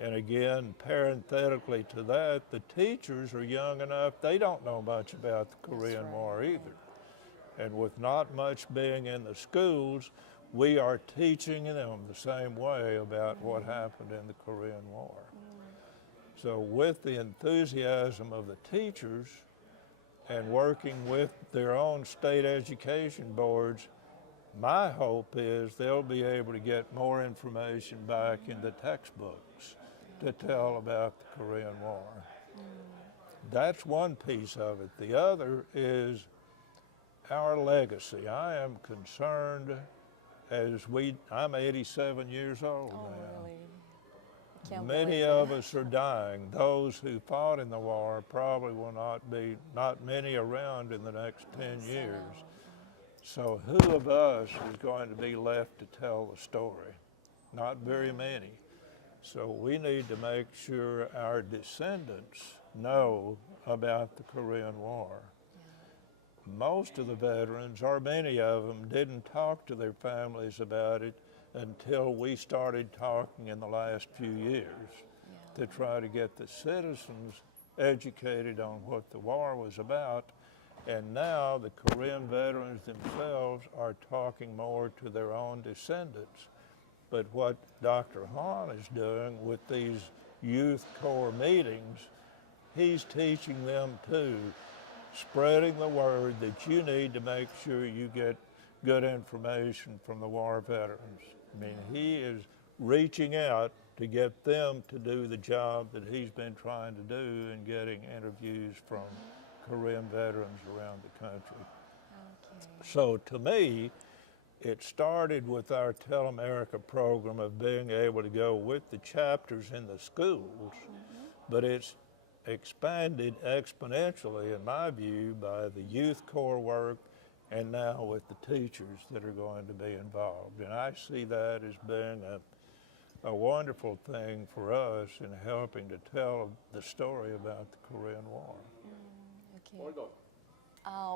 and again, parenthetically to that, the teachers are young enough, they don't know much about the Korean War either. And with not much being in the schools, we are teaching them the same way about what happened in the Korean War. So with the enthusiasm of the teachers and working with their own state education boards, my hope is they'll be able to get more information back in the textbooks to tell about the Korean War. That's one piece of it. The other is our legacy. I am concerned I'm 87 years old now. Many of us are dying. Those who fought in the war probably will not many around in the next 10 years. So who of us is going to be left to tell the story? Not very many. So we need to make sure our descendants know about the Korean War. Most of the veterans, or many of them, didn't talk to their families about it until we started talking in the last few years to try to get the citizens educated on what the war was about. And now the Korean veterans themselves are talking more to their own descendants. But what Dr. Hahn is doing with these youth corps meetings, he's teaching them too, spreading the word that you need to make sure you get good information from the war veterans. I mean, he is reaching out to get them to do the job that he's been trying to do in getting interviews from Korean veterans around the country. So to me, it started with our Tell America program of being able to go with the chapters in the schools, but it's expanded exponentially, in my view, by the youth corps work and now with the teachers that are going to be involved. And I see that as being a wonderful thing for us in helping to tell the story about the Korean War.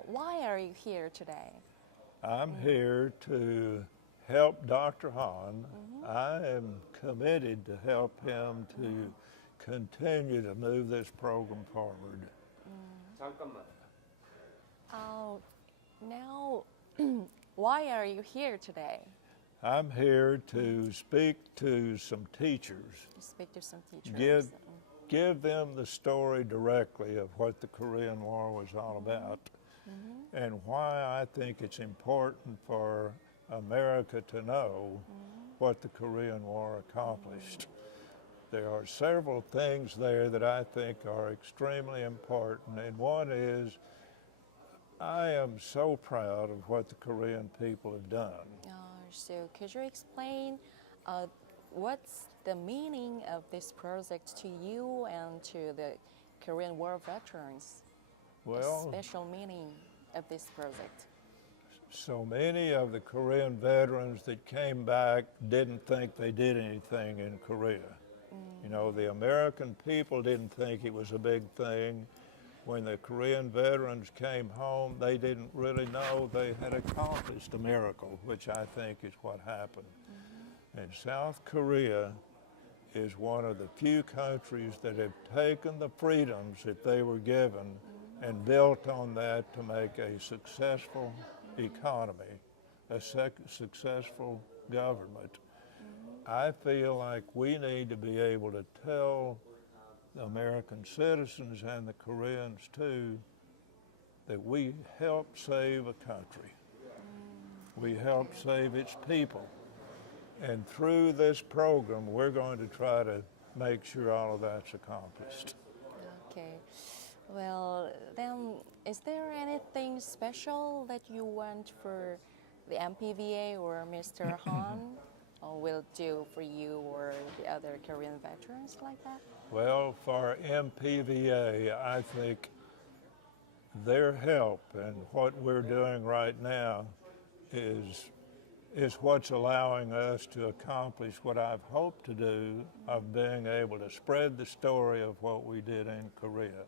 Why are you here today? I'm here to help Dr. Hahn. I am committed to help him to continue to move this program forward. Oh, now, why are you here today? I'm here to speak to some teachers, To speak to some teachers. give them the story directly of what the Korean War was all about and why I think it's important for America to know what the Korean War accomplished. There are several things there that I think are extremely important, and one is I am so proud of what the Korean people have done. So could you explain what's the meaning of this project to you and to the Korean War veterans? Well, The special meaning of this project. so many of the Korean veterans that came back didn't think they did anything in Korea. You know, the American people didn't think it was a big thing. When the Korean veterans came home, they didn't really know they had accomplished a miracle, which I think is what happened. And South Korea is one of the few countries that have taken the freedoms that they were given and built on that to make a successful economy, a successful government. I feel like we need to be able to tell the American citizens and the Koreans too that we helped save a country. We helped save its people. And through this program, we're going to try to make sure all of that's accomplished. Okay. Well, then, is there anything special that you want for the MPVA or Mr. Han will do for you or the other Korean veterans like that? Well, for MPVA, I think their help and what we're doing right now is what's allowing us to accomplish what I've hoped to do of being able to spread the story of what we did in Korea.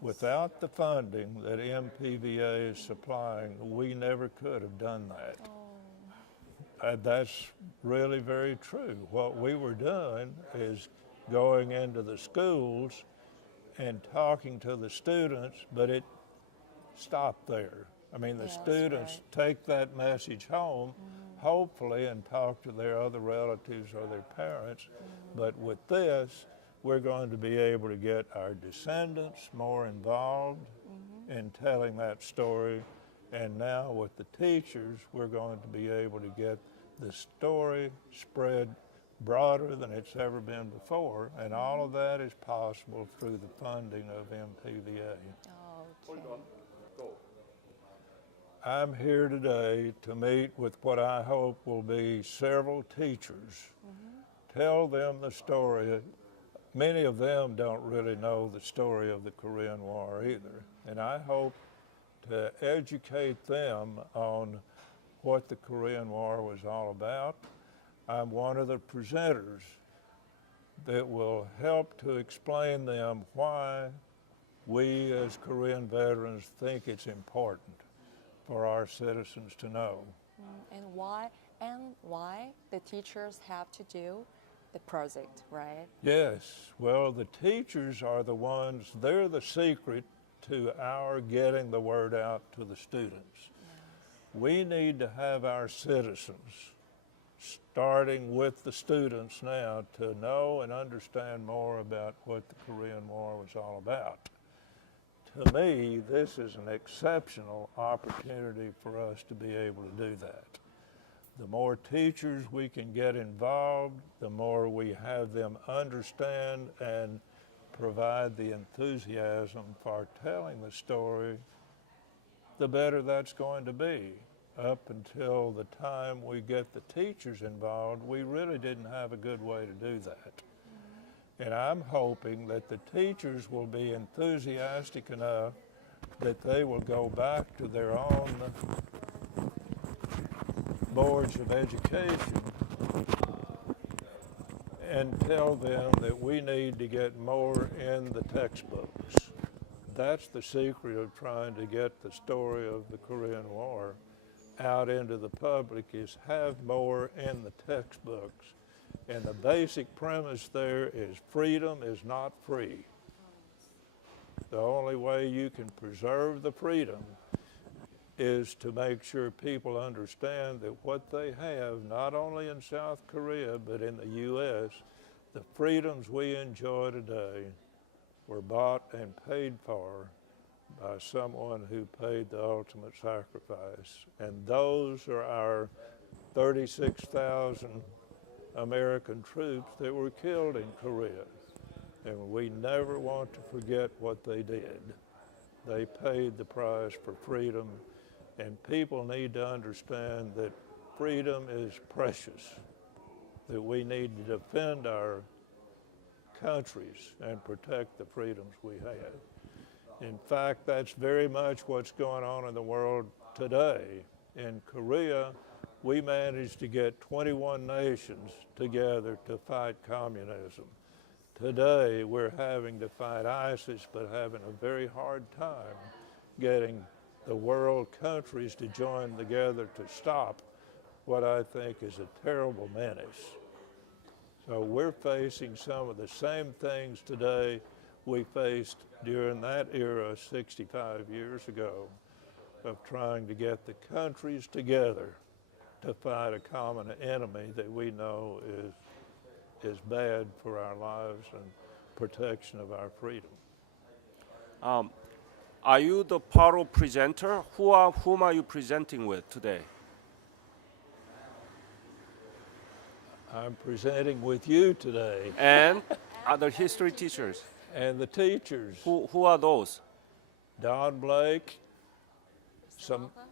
Without the funding that MPVA is supplying, we never could have done that. That's really very true. What we were doing is going into the schools and talking to the students, but it stopped there. I mean, the Yes, students take that message home, hopefully, and talk to their other relatives or their parents. But with this, we're going to be able to get our descendants more involved in telling that story. And now with the teachers, we're going to be able to get the story spread broader than it's ever been before. And all of that is possible through the funding of MPVA. Okay. I'm here today to meet with what I hope will be several teachers. Tell them the story. Many of them don't really know the story of the Korean War either. And I hope to educate them on what the Korean War was all about. I'm one of the presenters that will help to explain them why we as Korean veterans think it's important for our citizens to know. And why the teachers have to do the project, right? Yes, well, the teachers are the ones, they're the secret to our getting the word out to the students. We need to have our citizens, starting with the students now, to know and understand more about what the Korean War was all about. To me, this is an exceptional opportunity for us to be able to do that. The more teachers we can get involved, the more we have them understand and provide the enthusiasm for telling the story, the better that's going to be. Up until the time we get the teachers involved, we really didn't have a good way to do that. And I'm hoping that the teachers will be enthusiastic enough that they will go back to their own boards of education and tell them that we need to get more in the textbooks. That's the secret of trying to get the story of the Korean War out into the public is have more in the textbooks. And the basic premise there is freedom is not free. The only way you can preserve the freedom is to make sure people understand that what they have, not only in South Korea, but in the U.S., the freedoms we enjoy today were bought and paid for by someone who paid the ultimate sacrifice. And those are our 36,000 American troops that were killed in Korea. And we never want to forget what they did. They paid the price for freedom, and people need to understand that freedom is precious, that we need to defend our countries and protect the freedoms we have. In fact, that's very much what's going on in the world today. In Korea, we managed to get 21 nations together to fight communism. Today, we're having to fight ISIS, but having a very hard time getting the world countries to join together to stop what I think is a terrible menace. So we're facing some of the same things today we faced during that era 65 years ago, of trying to get the countries together to fight a common enemy that we know is bad for our lives and protection of our freedom. Are you the Paro presenter? Whom are you presenting with today? I'm presenting with you today. And other history teachers. And the teachers. Who are those? Don Blake,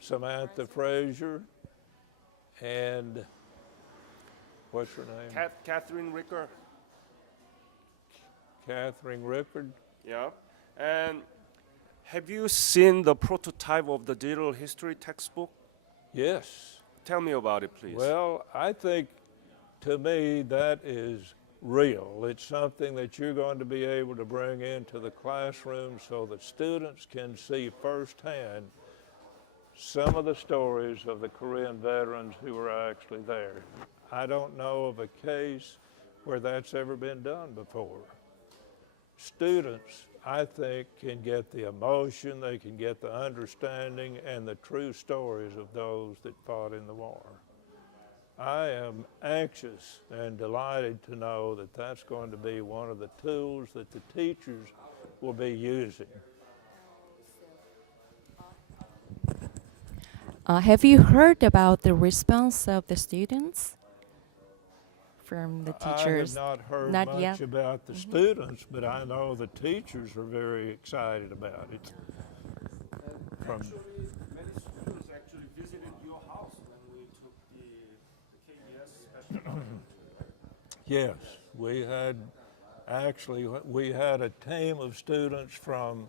Samantha Frazier, and what's her name? Catherine Ricker. Catherine Rickard. Yeah. And have you seen the prototype of the digital history textbook? Yes. Tell me about it, please. Well, I think to me that is real. It's something that you're going to be able to bring into the classroom so that students can see firsthand some of the stories of the Korean veterans who were actually there. I don't know of a case where that's ever been done before. Students, I think, can get the emotion, they can get the understanding and the true stories of those that fought in the war. I am anxious and delighted to know that that's going to be one of the tools that the teachers will be using. Have you heard about the response of the students from the teachers? I have not heard Not much yet. about the students, but I know the teachers are very excited about it. From Many students actually visited your house when we took the KBS special. Yes, we had a team of students from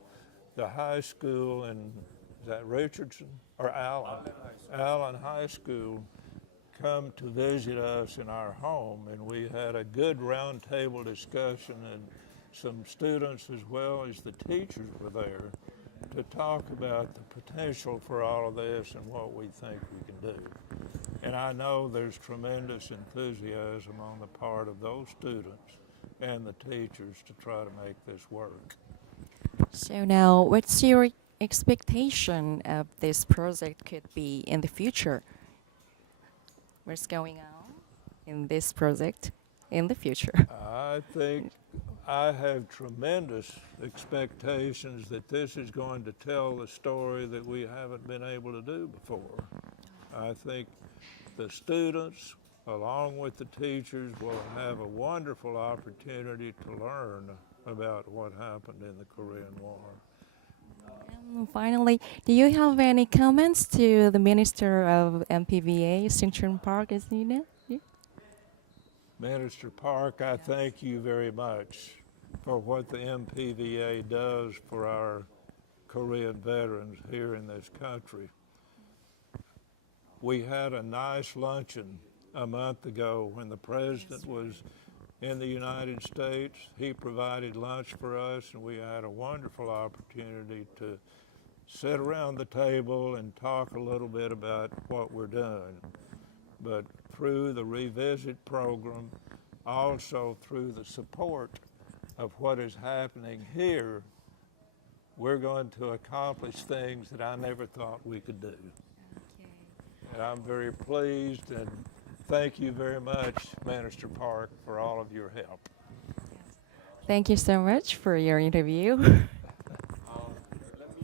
the high school in, is that Richardson or Allen? Allen High School come to visit us in our home, and we had a good roundtable discussion, and some students as well as the teachers were there to talk about the potential for all of this and what we think we can do. And I know there's tremendous enthusiasm on the part of those students and the teachers to try to make this work. So now, what's your expectation of this project could be in the future? What's going on in this project in the future? I think I have tremendous expectations that this is going to tell the story that we haven't been able to do before. I think the students, along with the teachers, will have a wonderful opportunity to learn about what happened in the Korean War. And finally, do you have any comments to the Minister of MPVA, Seung-Chun Park, as you know? Yeah. Minister Park, I thank you very much for what the MPVA does for our Korean veterans here in this country. We had a nice luncheon a month ago when the President was in the United States. He provided lunch for us, and we had a wonderful opportunity to sit around the table and talk a little bit about what we're doing. But through the Revisit program, also through the support of what is happening here, we're going to accomplish things that I never thought we could do. And I'm very pleased, and thank you very much, Minister Park, for all of your help. Thank you so much for your interview. Let me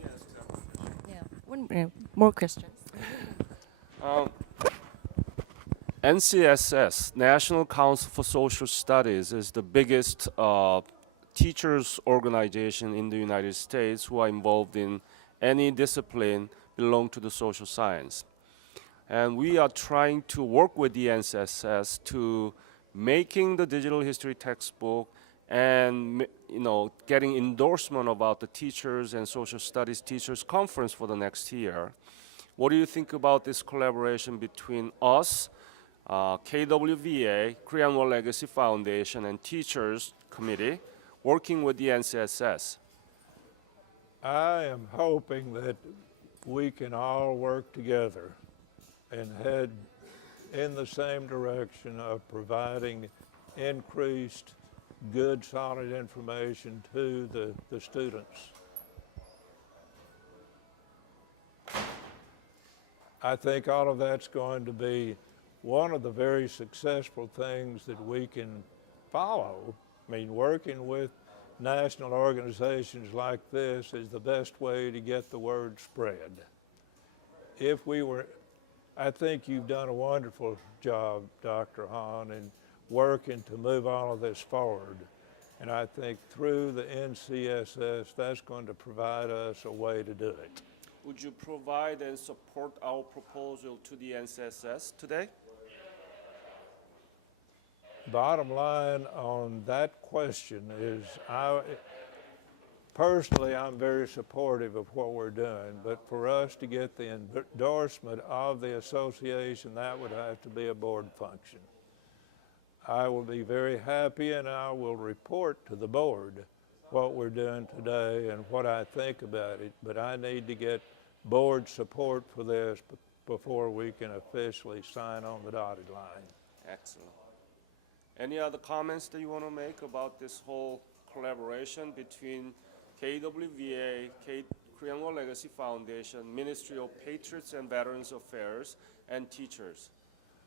ask that one question. Yeah. More questions. NCSS, National Council for Social Studies, is the biggest teachers organization in the United States who are involved in any discipline belong to the social science. And we are trying to work with the NCSS to making the digital history textbook and getting endorsement about the teachers and social studies teachers conference for the next year. What do you think about this collaboration between us, KWVA, Korean War Legacy Foundation, and Teachers Committee, working with the NCSS? I am hoping that we can all work together and head in the same direction of providing increased, good, solid information to the students. I think all of that's going to be one of the very successful things that we can follow. I mean, working with national organizations like this is the best way to get the word spread. I think you've done a wonderful job, Dr. Hahn, in working to move all of this forward. And I think through the NCSS, that's going to provide us a way to do it. Would you provide and support our proposal to the NCSS today? Bottom line on that question is, personally, I'm very supportive of what we're doing, but for us to get the endorsement of the association, that would have to be a board function. I will be very happy, and I will report to the board what we're doing today and what I think about it, but I need to get board support for this before we can officially sign on the dotted line. Excellent. Any other comments that you want to make about this whole collaboration between KWVA, Korean War Legacy Foundation, Ministry of Patriots and Veterans Affairs, and teachers?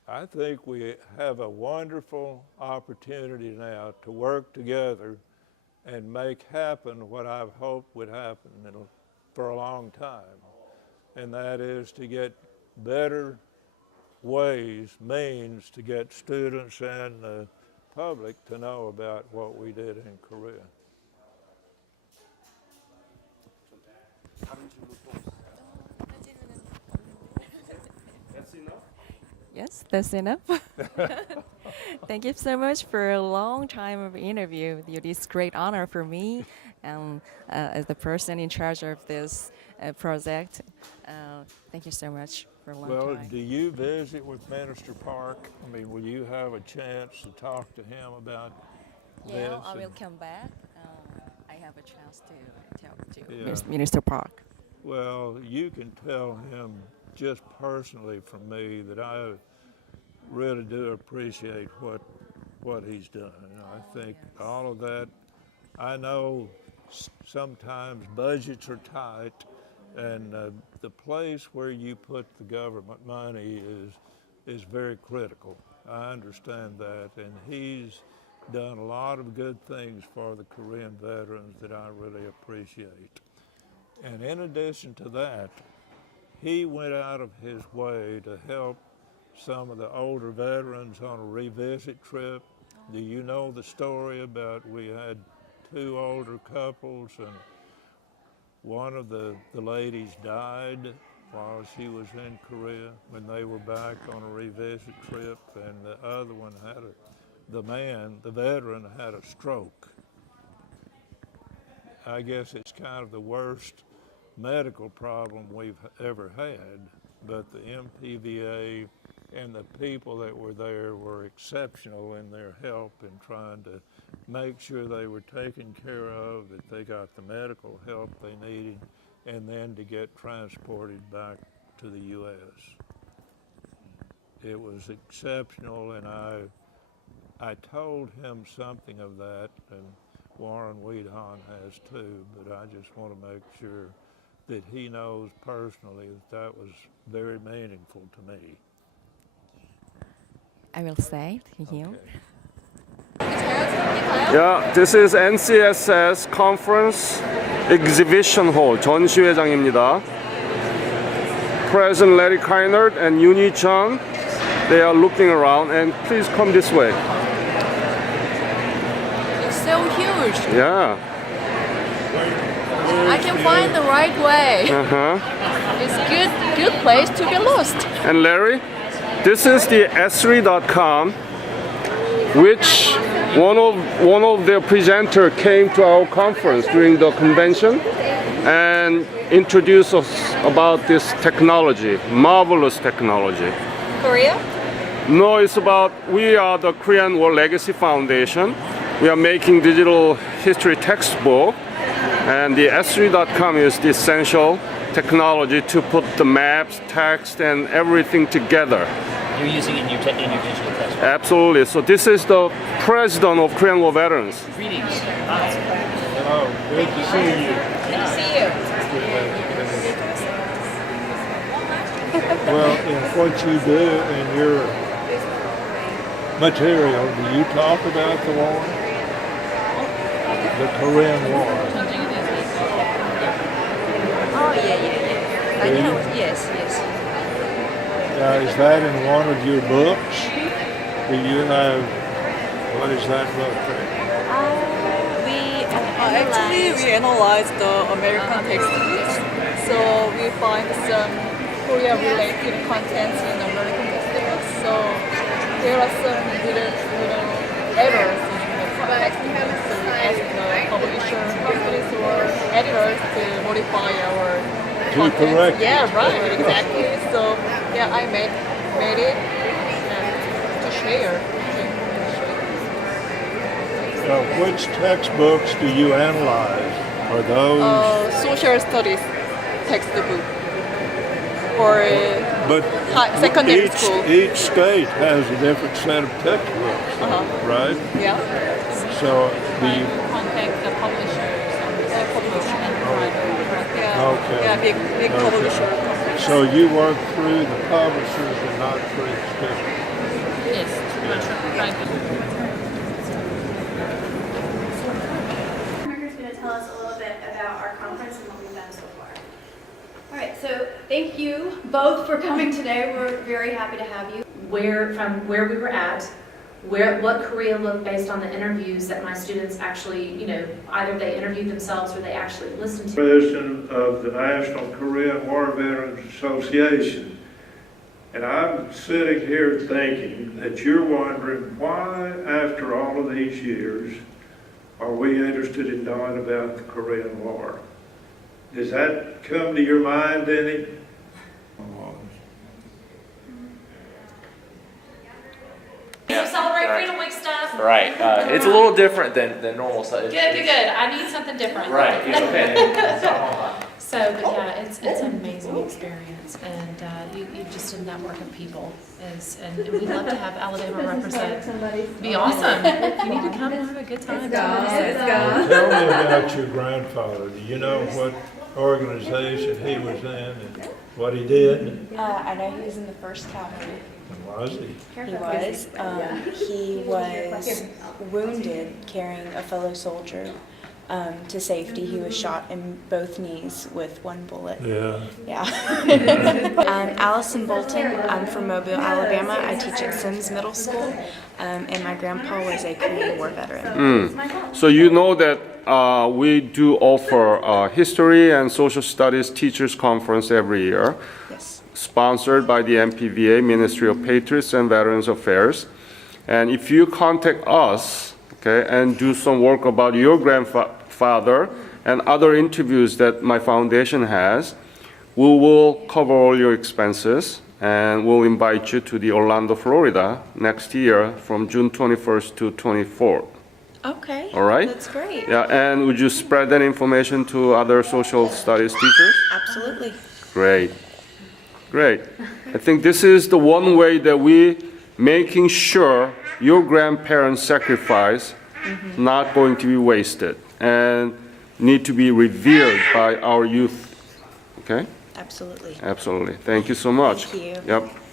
I think we have a wonderful opportunity now to work together and make happen what I've hoped would happen for a long time, and that is to get better means to get students and the public to know about what we did in Korea. That's enough? Yes, that's enough. Thank you so much for a long time of interview with you. It's great honor for me and as the person in charge of this project. Thank you so much for a long time. Well, do you visit with Minister Park? I mean, will you have a chance to talk to him about this? Yeah, I will and- come back. I have a chance to talk to Yeah. Minister Park. Well, you can tell him just personally from me that I really do appreciate what he's done. I think all of that, I know sometimes budgets are tight, and the place where you put the government money is very critical. I understand that, and he's done a lot of good things for the Korean veterans that I really appreciate. And in addition to that, he went out of his way to help some of the older veterans on a revisit trip. Do you know the story about we had two older couples, and one of the ladies died while she was in Korea when they were back on a revisit trip, and the other one the veteran had a stroke. I guess it's kind of the worst medical problem we've ever had, but the MPVA and the people that were there were exceptional in their help in trying to make sure they were taken care of, that they got the medical help they needed, and then to get transported back to the U.S. It was exceptional, and I told him something of that, and Warren Weedhon has too, but I just want to make sure that he knows personally that that was very meaningful to me. I will say to you. Yeah, this is NCSS Conference Exhibition Hall, 전시회장입니다. President Larry Keinert and Uni Chung, they are looking around, and please come this way. It's so huge. Yeah. I can find the right way. It's good place to be lost. And Larry, this is the Esri.com, which one of their presenter came to our conference during the convention and introduced us about this technology, marvelous technology. Korea? No, it's about, we are the Korean War Legacy Foundation. We are making digital history textbook, and the Esri.com is the essential technology to put the maps, text, and everything together. You're using it in your digital textbook. Absolutely. So this is the president of Korean War veterans. Greetings. Oh, good to see you. Good to see you. Well, in what you do in your material, do you talk about the war? The Korean War? Oh, yeah. I know, yes. Is that in one of your books? Do you have, what is that book? Actually, we analyze the American textbooks. So we find some Korea-related contents in American textbooks. So there are some little errors in the textbooks. So we ask the publisher companies or editors to modify our To correct it. Yeah, right, exactly. So yeah, I made it to share. Which textbooks do you analyze? Are those? Social studies textbook for But secondary school. each state has a different set of textbooks, right? Yeah. So do you, Contact the publishers and publisher and Yeah. Okay. Yeah, big Okay. publisher. so you work through the publishers and not through the students? Yes, Marker's going to tell us a little bit about our conference and what we've done so far. All right, so thank you both for coming today. We're very happy to have you. from where we were at, what Korea looked based on the interviews that my students actually, either they interviewed themselves or they actually listened to. President of the National Korean War Veterans Association. And I'm sitting here thinking that you're wondering why, after all of these years, are we interested in knowing about the Korean War? Does that come to your mind any? So celebrate Freedom Week stuff. Right. It's a little different than normal stuff. Good. I need something different. Right. Okay. So, but yeah, it's an amazing experience, and you just a network of people and we'd love to have Alabama represent. Be awesome. You need to come and have a good time. Well, tell me about your grandfather. Do you know what organization he was in and what he did? I know he was in the 1st Cavalry. Was he? He was wounded carrying a fellow soldier to safety. He was shot in both knees with one bullet. Yeah. I'm Allison Bolton. I'm from Mobile, Alabama. I teach at Sims Middle School, and my grandpa was a Korean War veteran. So you know that we do offer history and social studies teachers conference every year, Yes. sponsored by the MPVA, Ministry of Patriots and Veterans Affairs. And if you contact us, okay, and do some work about your grandfather and other interviews that my foundation has, we will cover all your expenses and we'll invite you to the Orlando, Florida next year from June 21st to 24th. Okay. All right? That's great. Yeah, and would you spread that information to other social studies teachers? Absolutely. Great. Great. I think this is the one way that we making sure your grandparents' sacrifice not going to be wasted and need to be revered by our youth. Okay? Absolutely. Absolutely. Thank you so much. Thank you. Yep.